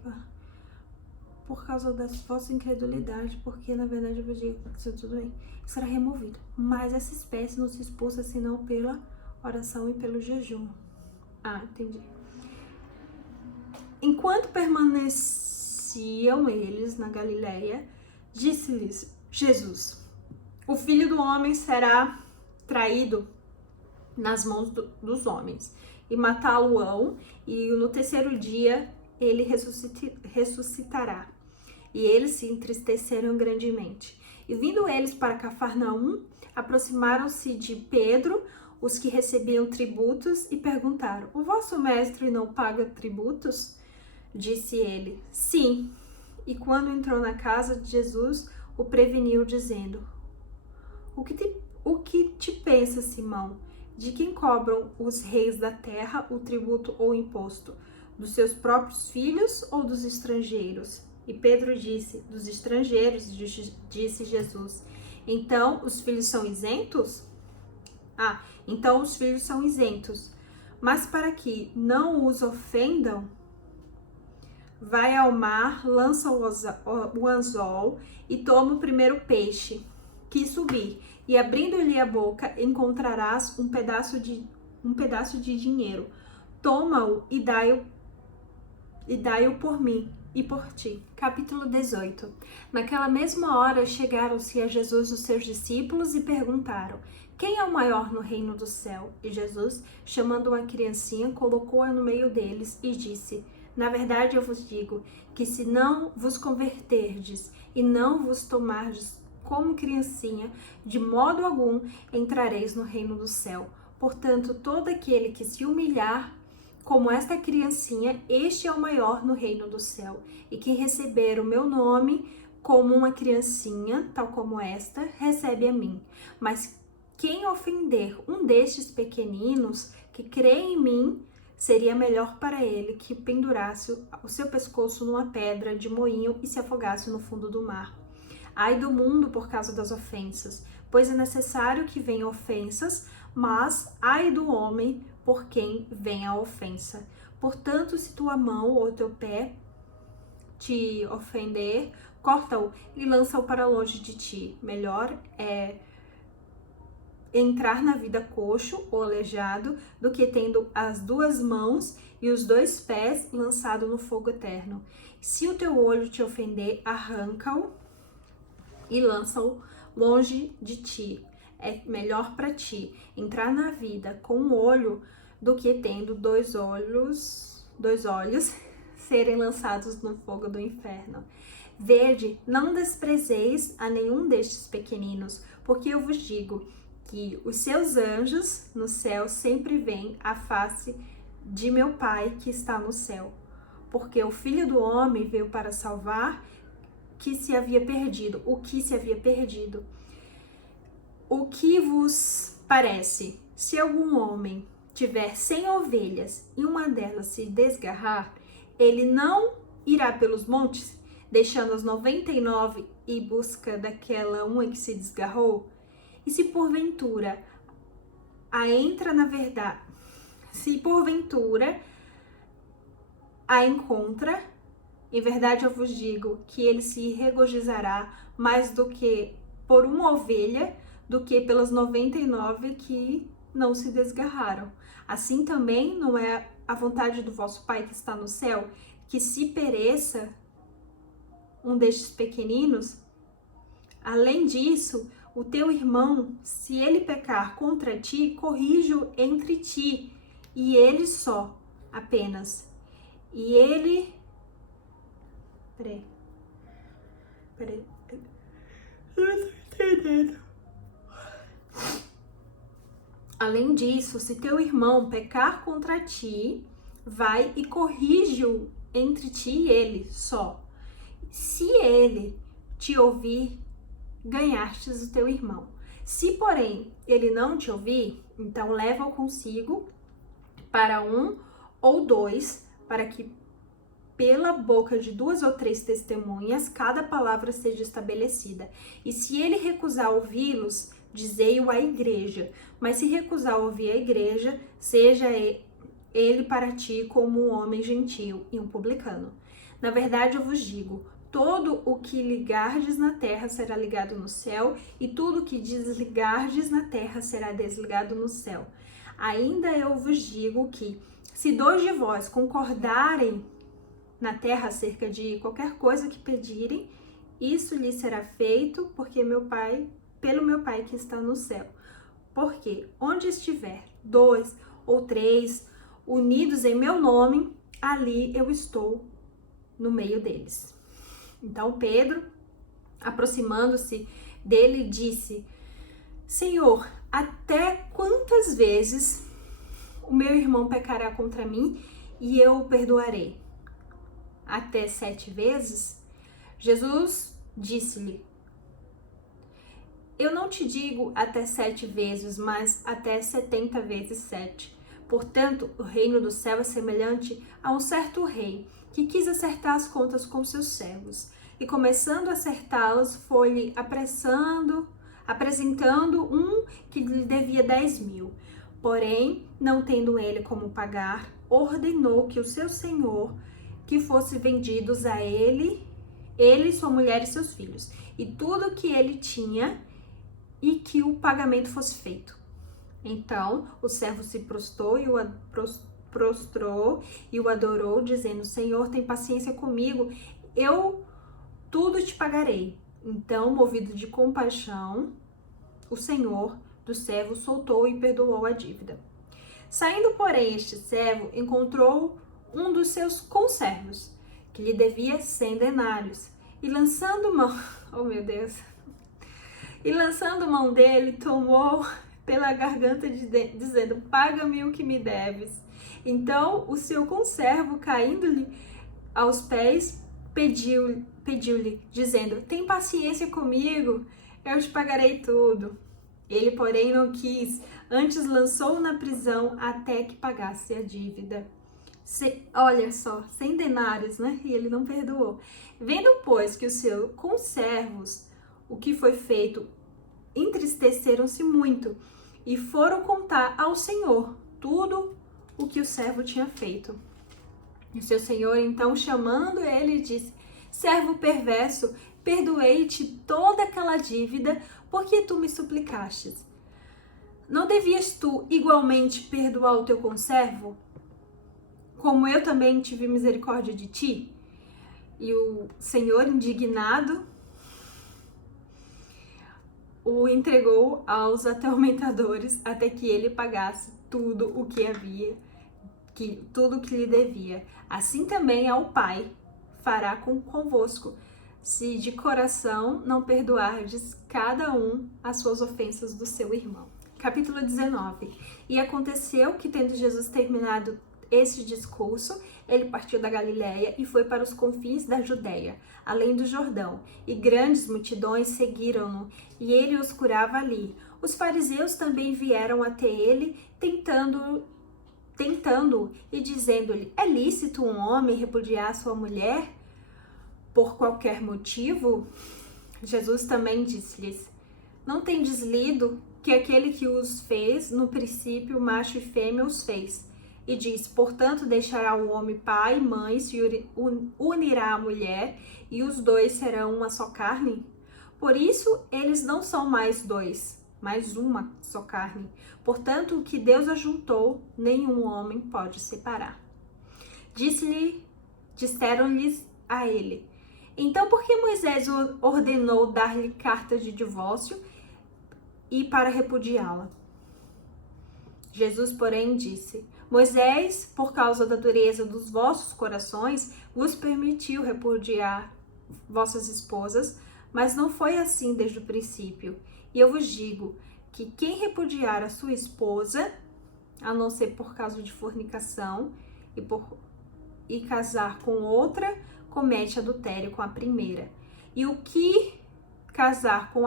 por causa da vossa incredulidade, porque na verdade eu vos digo que tudo bem, será removido. Mas essa espécie não se expulsa senão pela oração e pelo jejum. Ah, entendi. Enquanto permaneciam eles na Galileia, disse-lhes Jesus: o Filho do Homem será traído nas mãos dos homens, e matá-lo-ão, e no terceiro dia ele ressuscitará. E eles se entristeceram grandemente. E vindo eles para Cafarnaum, aproximaram-se de Pedro os que recebiam tributos e perguntaram: o vosso mestre não paga tributos? Disse ele: sim. E quando entrou na casa de Jesus, o preveniu, dizendo: o que te pensa, Simão? De quem cobram os reis da terra o tributo ou imposto? Dos seus próprios filhos ou dos estrangeiros? E Pedro disse: dos estrangeiros. Disse Jesus: então os filhos são isentos? Então os filhos são isentos. Mas para que não os ofendam, vai ao mar, lança o anzol e toma o primeiro peixe que subir, e abrindo-lhe a boca encontrarás um pedaço de dinheiro. Toma-o e dai-o por mim e por ti. Capítulo 18. Naquela mesma hora chegaram-se a Jesus os seus discípulos e perguntaram: quem é o maior no reino do céu? E Jesus, chamando uma criancinha, colocou-a no meio deles e disse: na verdade eu vos digo que se não vos converterdes e não vos tomardes como criancinha, de modo algum entrareis no reino do céu. Portanto, todo aquele que se humilhar como esta criancinha, este é o maior no reino do céu. E quem receber o meu nome como uma criancinha, tal como esta, recebe a mim. Mas quem ofender um destes pequeninos que crê em mim, seria melhor para ele que pendurasse o seu pescoço numa pedra de moinho e se afogasse no fundo do mar. Ai do mundo por causa das ofensas, pois é necessário que venham ofensas, mas ai do homem por quem vem a ofensa. Portanto, se tua mão ou teu pé te ofender, corta-o e lança-o para longe de ti. Melhor é entrar na vida coxo ou aleijado do que tendo as duas mãos e os dois pés lançado no fogo eterno. Se o teu olho te ofender, arranca-o e lança-o longe de ti. É melhor para ti entrar na vida com um olho do que tendo dois olhos serem lançados no fogo do inferno. Vede, não desprezeis a nenhum destes pequeninos, porque eu vos digo que os seus anjos no céu sempre veem a face de meu Pai que está no céu. Porque o Filho do Homem veio para salvar o que se havia perdido. O que vos parece? Se algum homem tiver 100 ovelhas e uma delas se desgarrar, ele não irá pelos montes, deixando as 99 em busca daquela uma que se desgarrou? E se porventura a encontra, em verdade eu vos digo que ele se regozijará mais do que por uma ovelha, do que pelas 99 que não se desgarraram. Assim também não é a vontade do vosso Pai que está no céu, que se pereça um destes pequeninos? Além disso, o teu irmão, se ele pecar contra ti, corrige-o entre ti, e ele só, apenas. E ele... Peraí. Eu não tô entendendo. Além disso, se teu irmão pecar contra ti, vai e corrige-o entre ti e ele só. Se ele te ouvir, ganhastes o teu irmão. Se, porém, ele não te ouvir, então leva-o consigo para 1 ou 2, para que pela boca de 2 ou 3 testemunhas cada palavra seja estabelecida. E se ele recusar ouvi-los, dizei-o à igreja. Mas se recusar ouvir a igreja, seja ele para ti como um homem gentil e um publicano. Na verdade, eu vos digo, todo o que ligardes na terra será ligado no céu, e tudo o que desligardes na terra será desligado no céu. Ainda eu vos digo que, se 2 de vós concordarem na terra acerca de qualquer coisa que pedirem, isso lhes será feito pelo meu Pai que está no céu. Porque onde estiver 2 ou 3 unidos em meu nome, ali eu estou no meio deles. Então Pedro, aproximando-se dele, disse: Senhor, até quantas vezes o meu irmão pecará contra mim e eu o perdoarei? Até 7 vezes? Jesus disse-lhe: Eu não te digo até 7 vezes, mas até 70 vezes 7. Portanto, o reino do céu é semelhante a um certo rei que quis acertar as contas com seus servos. E começando a acertá-las, foi-lhe apresentando um que lhe devia 10.000. Porém, não tendo ele como pagar, ordenou que o seu senhor que fosse vendidos a ele, sua mulher e seus filhos, e tudo que ele tinha, e que o pagamento fosse feito. Então o servo se prostrou e o adorou, dizendo: Senhor, tem paciência comigo, eu tudo te pagarei. Então, movido de compaixão, o senhor do servo soltou e perdoou a dívida. Saindo, porém, este servo encontrou um dos seus conservos, que lhe devia 100 denários, e lançando mão, e lançando mão dele, tomou pela garganta, dizendo: paga-me o que me deves. Então o seu conservo, caindo-lhe aos pés, pediu-lhe, dizendo: tem paciência comigo, eu te pagarei tudo. Ele, porém, não quis, antes lançou-o na prisão até que pagasse a dívida. Olha só, 100 denários, né? E ele não perdoou. Vendo, pois, que os seus conservos, o que foi feito, entristeceram-se muito e foram contar ao Senhor tudo o que o servo tinha feito. E o seu senhor, então, chamando ele, disse: servo perverso, perdoei-te toda aquela dívida, porque tu me suplicastes. Não devias tu igualmente perdoar o teu conservo, como eu também tive misericórdia de ti? E o Senhor, indignado, o entregou aos atormentadores até que ele pagasse tudo o que tudo que lhe devia. Assim também ao Pai fará convosco, se de coração não perdoardes cada um as suas ofensas do seu irmão. Capítulo 19. E aconteceu que, tendo Jesus terminado esse discurso, ele partiu da Galiléia e foi para os confins da Judéia, além do Jordão, e grandes multidões seguiram-no, e ele os curava ali. Os fariseus também vieram até ele, tentando e dizendo-lhe: é lícito um homem repudiar sua mulher por qualquer motivo? Jesus também disse-lhes: não tendes lido que aquele que os fez, no princípio, macho e fêmea os fez? E diz: portanto, deixará o homem pai e mãe, se unirá à mulher, e os dois serão uma só carne? Por isso, eles não são mais dois, mas uma só carne. Portanto, o que Deus ajuntou, nenhum homem pode separar. Disseram-lhes a ele: então, por que Moisés ordenou dar-lhe carta de divórcio? e para repudiá-la. Jesus, porém, disse: Moisés, por causa da dureza dos vossos corações, vos permitiu repudiar vossas esposas, mas não foi assim desde o princípio. E eu vos digo que quem repudiar a sua esposa, a não ser por causa de fornicação e casar com outra, comete adultério com a primeira. E o que casar com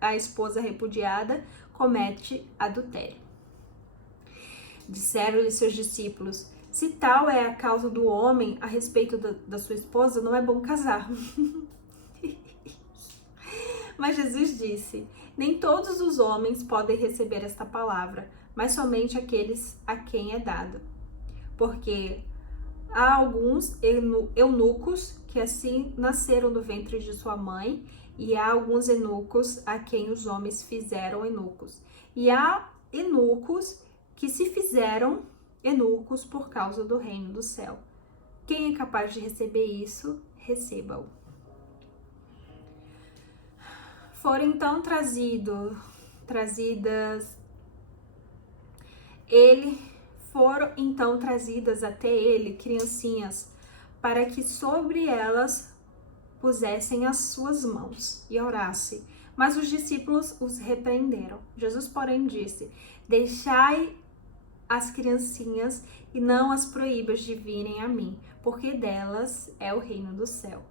a esposa repudiada, comete adultério. Disseram-lhe seus discípulos: se tal é a causa do homem a respeito da sua esposa, não é bom casar. Mas Jesus disse: nem todos os homens podem receber esta palavra, mas somente aqueles a quem é dado. Porque há alguns eunucos que assim nasceram do ventre de sua mãe, e há alguns eunucos a quem os homens fizeram eunucos. E há eunucos que se fizeram eunucos por causa do reino do céu. Quem é capaz de receber isso, receba-o. Foram então trazidas até ele criancinhas, para que sobre elas pusessem as suas mãos e orasse. Mas os discípulos os repreenderam. Jesus, porém, disse: deixai as criancinhas e não as proíbas de virem a mim, porque delas é o reino do céu.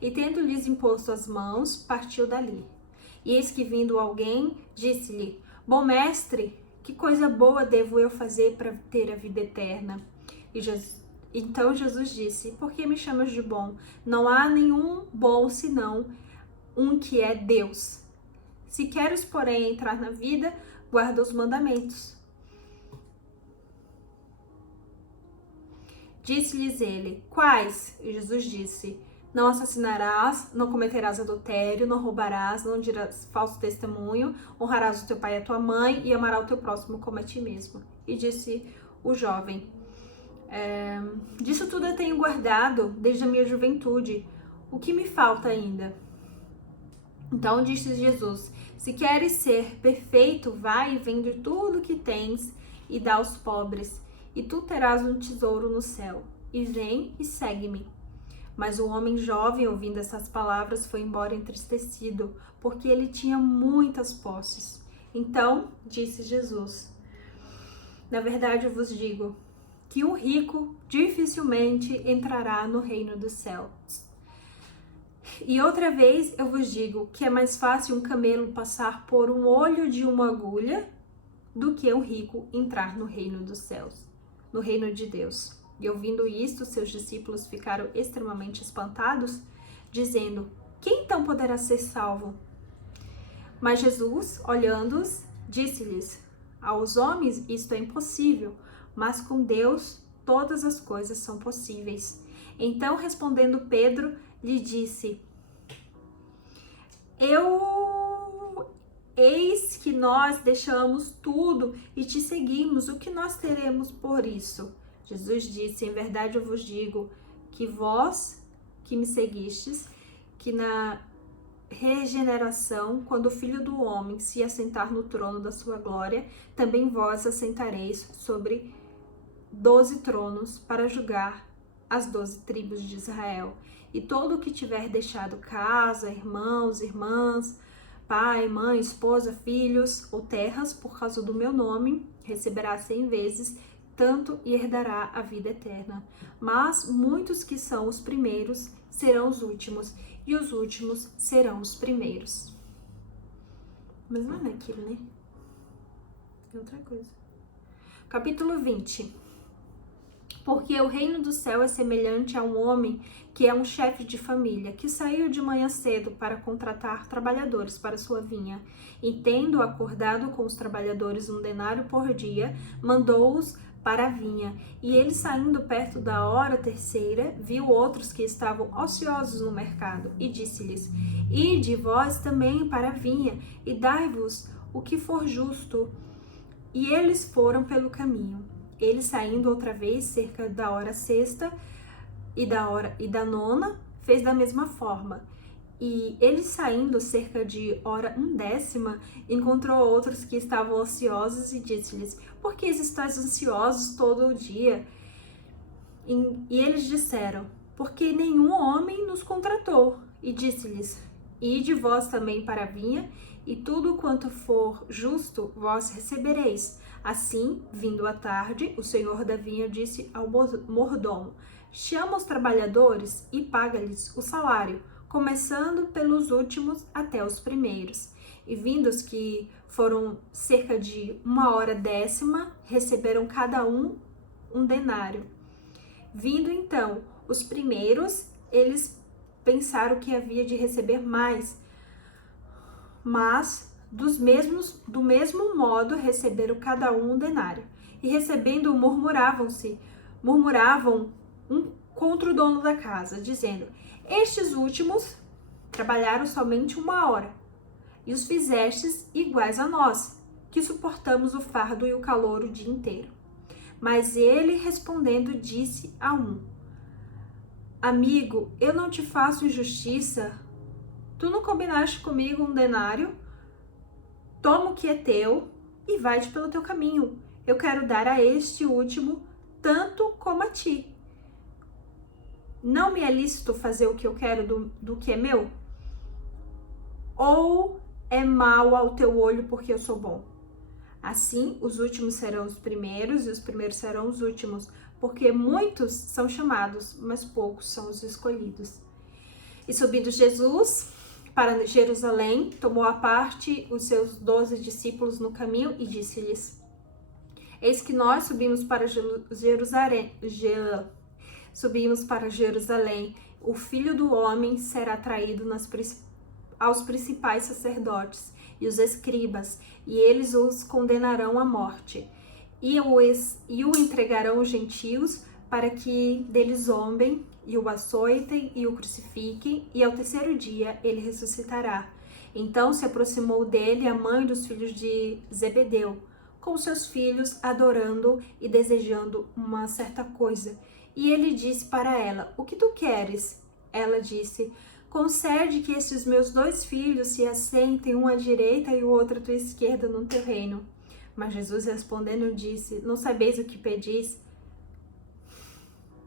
E tendo-lhes imposto as mãos, partiu dali. E eis que vindo alguém, disse-lhe: bom mestre, que coisa boa devo eu fazer para ter a vida eterna? Então Jesus disse: por que me chamas de bom? Não há nenhum bom senão um que é Deus. Se queres, porém, entrar na vida, guarda os mandamentos. Disse-lhes ele: quais? E Jesus disse: não assassinarás, não cometerás adultério, não roubarás, não dirás falso testemunho, honrarás o teu pai e a tua mãe e amarás o teu próximo como a ti mesmo. E disse o jovem: disso tudo eu tenho guardado desde a minha juventude. O que me falta ainda? Então disse Jesus: se queres ser perfeito, vai e vende tudo que tens e dá aos pobres, e tu terás um tesouro no céu. E vem e segue-me. Mas o homem jovem, ouvindo essas palavras, foi embora entristecido, porque ele tinha muitas posses. Então disse Jesus: na verdade eu vos digo que o rico dificilmente entrará no reino dos céus. E outra vez eu vos digo que é mais fácil um camelo passar por um olho de uma agulha do que um rico entrar no reino dos céus, no reino de Deus. E ouvindo isto, seus discípulos ficaram extremamente espantados, dizendo: quem então poderá ser salvo? Mas Jesus, olhando-os, disse-lhes: aos homens isto é impossível, mas com Deus todas as coisas são possíveis. Então, respondendo Pedro, lhe disse: eis que nós deixamos tudo e te seguimos, o que nós teremos por isso? Jesus disse: em verdade eu vos digo que vós que me seguistes, que na regeneração, quando o Filho do Homem se assentar no trono da sua glória, também vós assentareis sobre 12 tronos para julgar as 12 tribos de Israel. E todo o que tiver deixado casa, irmãos, irmãs, pai, mãe, esposa, filhos ou terras por causa do meu nome, receberá 100 vezes tanto e herdará a vida eterna. Mas muitos que são os primeiros serão os últimos, e os últimos serão os primeiros. Mas não é aquilo, né? É outra coisa. Capítulo 20. Porque o reino do céu é semelhante a um homem que é um chefe de família, que saiu de manhã cedo para contratar trabalhadores para sua vinha. E tendo acordado com os trabalhadores 1 denário por dia, mandou-os para a vinha. E ele, saindo perto da hora terceira, viu outros que estavam ociosos no mercado, e disse-lhes: ide vós também para a vinha, e dai-vos o que for justo. E eles foram pelo caminho. Ele, saindo outra vez, cerca da hora sexta e da nona, fez da mesma forma. E ele saindo cerca de hora 1/10, encontrou outros que estavam ociosos e disse-lhes: por que estáis ansiosos todo o dia? E eles disseram: porque nenhum homem nos contratou. E disse-lhes: ide vós também para a vinha, e tudo quanto for justo vós recebereis. Assim, vindo a tarde, o senhor da vinha disse ao mordomo: chama os trabalhadores e paga-lhes o salário, começando pelos últimos até os primeiros. E vindo os que foram cerca de 1/10, receberam cada um denário. Vindo então os primeiros, eles pensaram que havia de receber mais, mas do mesmo modo receberam cada um denário. E recebendo, murmuravam um contra o dono da casa, dizendo: estes últimos trabalharam somente 1 hora, e os fizestes iguais a nós, que suportamos o fardo e o calor o dia inteiro. Mas ele respondendo disse a um: amigo, eu não te faço injustiça. Tu não combinaste comigo um denário? Toma o que é teu e vai-te pelo teu caminho. Eu quero dar a este último tanto como a ti. Não me é lícito fazer o que eu quero do que é meu? Ou é mal ao teu olho porque eu sou bom? Assim, os últimos serão os primeiros e os primeiros serão os últimos, porque muitos são chamados, mas poucos são os escolhidos. E subindo Jesus para Jerusalém, tomou à parte os seus 12 discípulos no caminho e disse-lhes: eis que nós subimos para Jerusalém. O Filho do Homem será traído aos principais sacerdotes e os escribas, e eles os condenarão à morte, e o entregarão aos gentios, para que deles zombem, e o açoitem, e o crucifiquem, e ao terceiro dia ele ressuscitará. Então se aproximou dele a mãe dos filhos de Zebedeu, com seus filhos, adorando e desejando uma certa coisa. E ele disse para ela: o que tu queres? Ela disse: concede que estes meus 2 filhos se assentem, um à direita e o outro à tua esquerda, no teu reino. Mas Jesus respondendo disse: não sabeis o que pedis?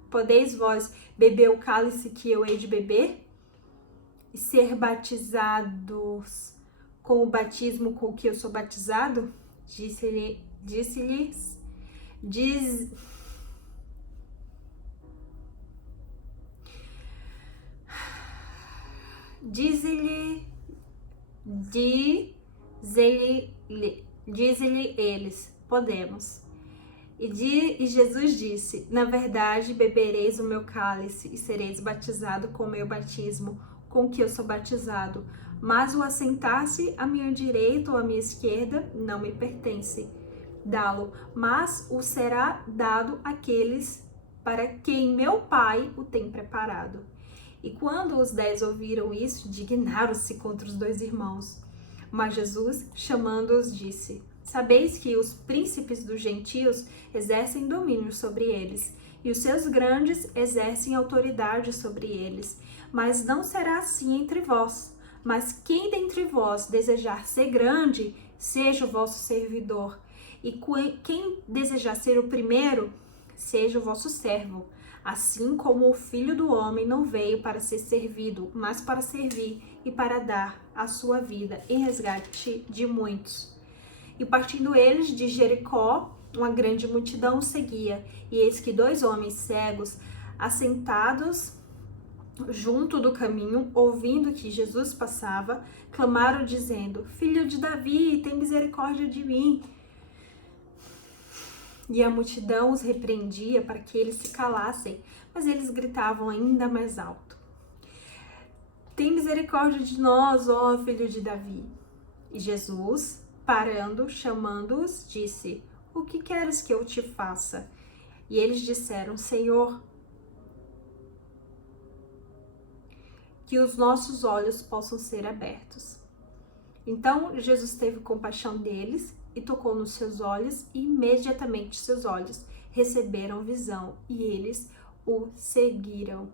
Podeis vós beber o cálice que eu hei de beber? E ser batizados com o batismo com que eu sou batizado? Disse-lhes, diz-lhe eles: podemos. E Jesus disse: na verdade, bebereis o meu cálice e sereis batizado com o meu batismo, com que eu sou batizado. Mas o assentar-se à minha direita ou à minha esquerda não me pertence dá-lo, mas o será dado àqueles para quem meu Pai o tem preparado. E quando os 10 ouviram isso, indignaram-se contra os 2 irmãos. Mas Jesus, chamando-os, disse: sabeis que os príncipes dos gentios exercem domínio sobre eles, e os seus grandes exercem autoridade sobre eles. Mas não será assim entre vós. Mas quem dentre vós desejar ser grande, seja o vosso servidor. E quem desejar ser o primeiro, seja o vosso servo. Assim como o Filho do Homem não veio para ser servido, mas para servir e para dar a sua vida em resgate de muitos. E partindo eles de Jericó, uma grande multidão seguia, e eis que 2 homens cegos, assentados junto do caminho, ouvindo que Jesus passava, clamaram dizendo: Filho de Davi, tem misericórdia de mim. E a multidão os repreendia para que eles se calassem, mas eles gritavam ainda mais alto: tem misericórdia de nós, ó Filho de Davi. E Jesus, parando, chamando-os, disse: o que queres que eu te faça? E eles disseram: Senhor, que os nossos olhos possam ser abertos. Então Jesus teve compaixão deles e tocou nos seus olhos, e imediatamente seus olhos receberam visão, e eles o seguiram.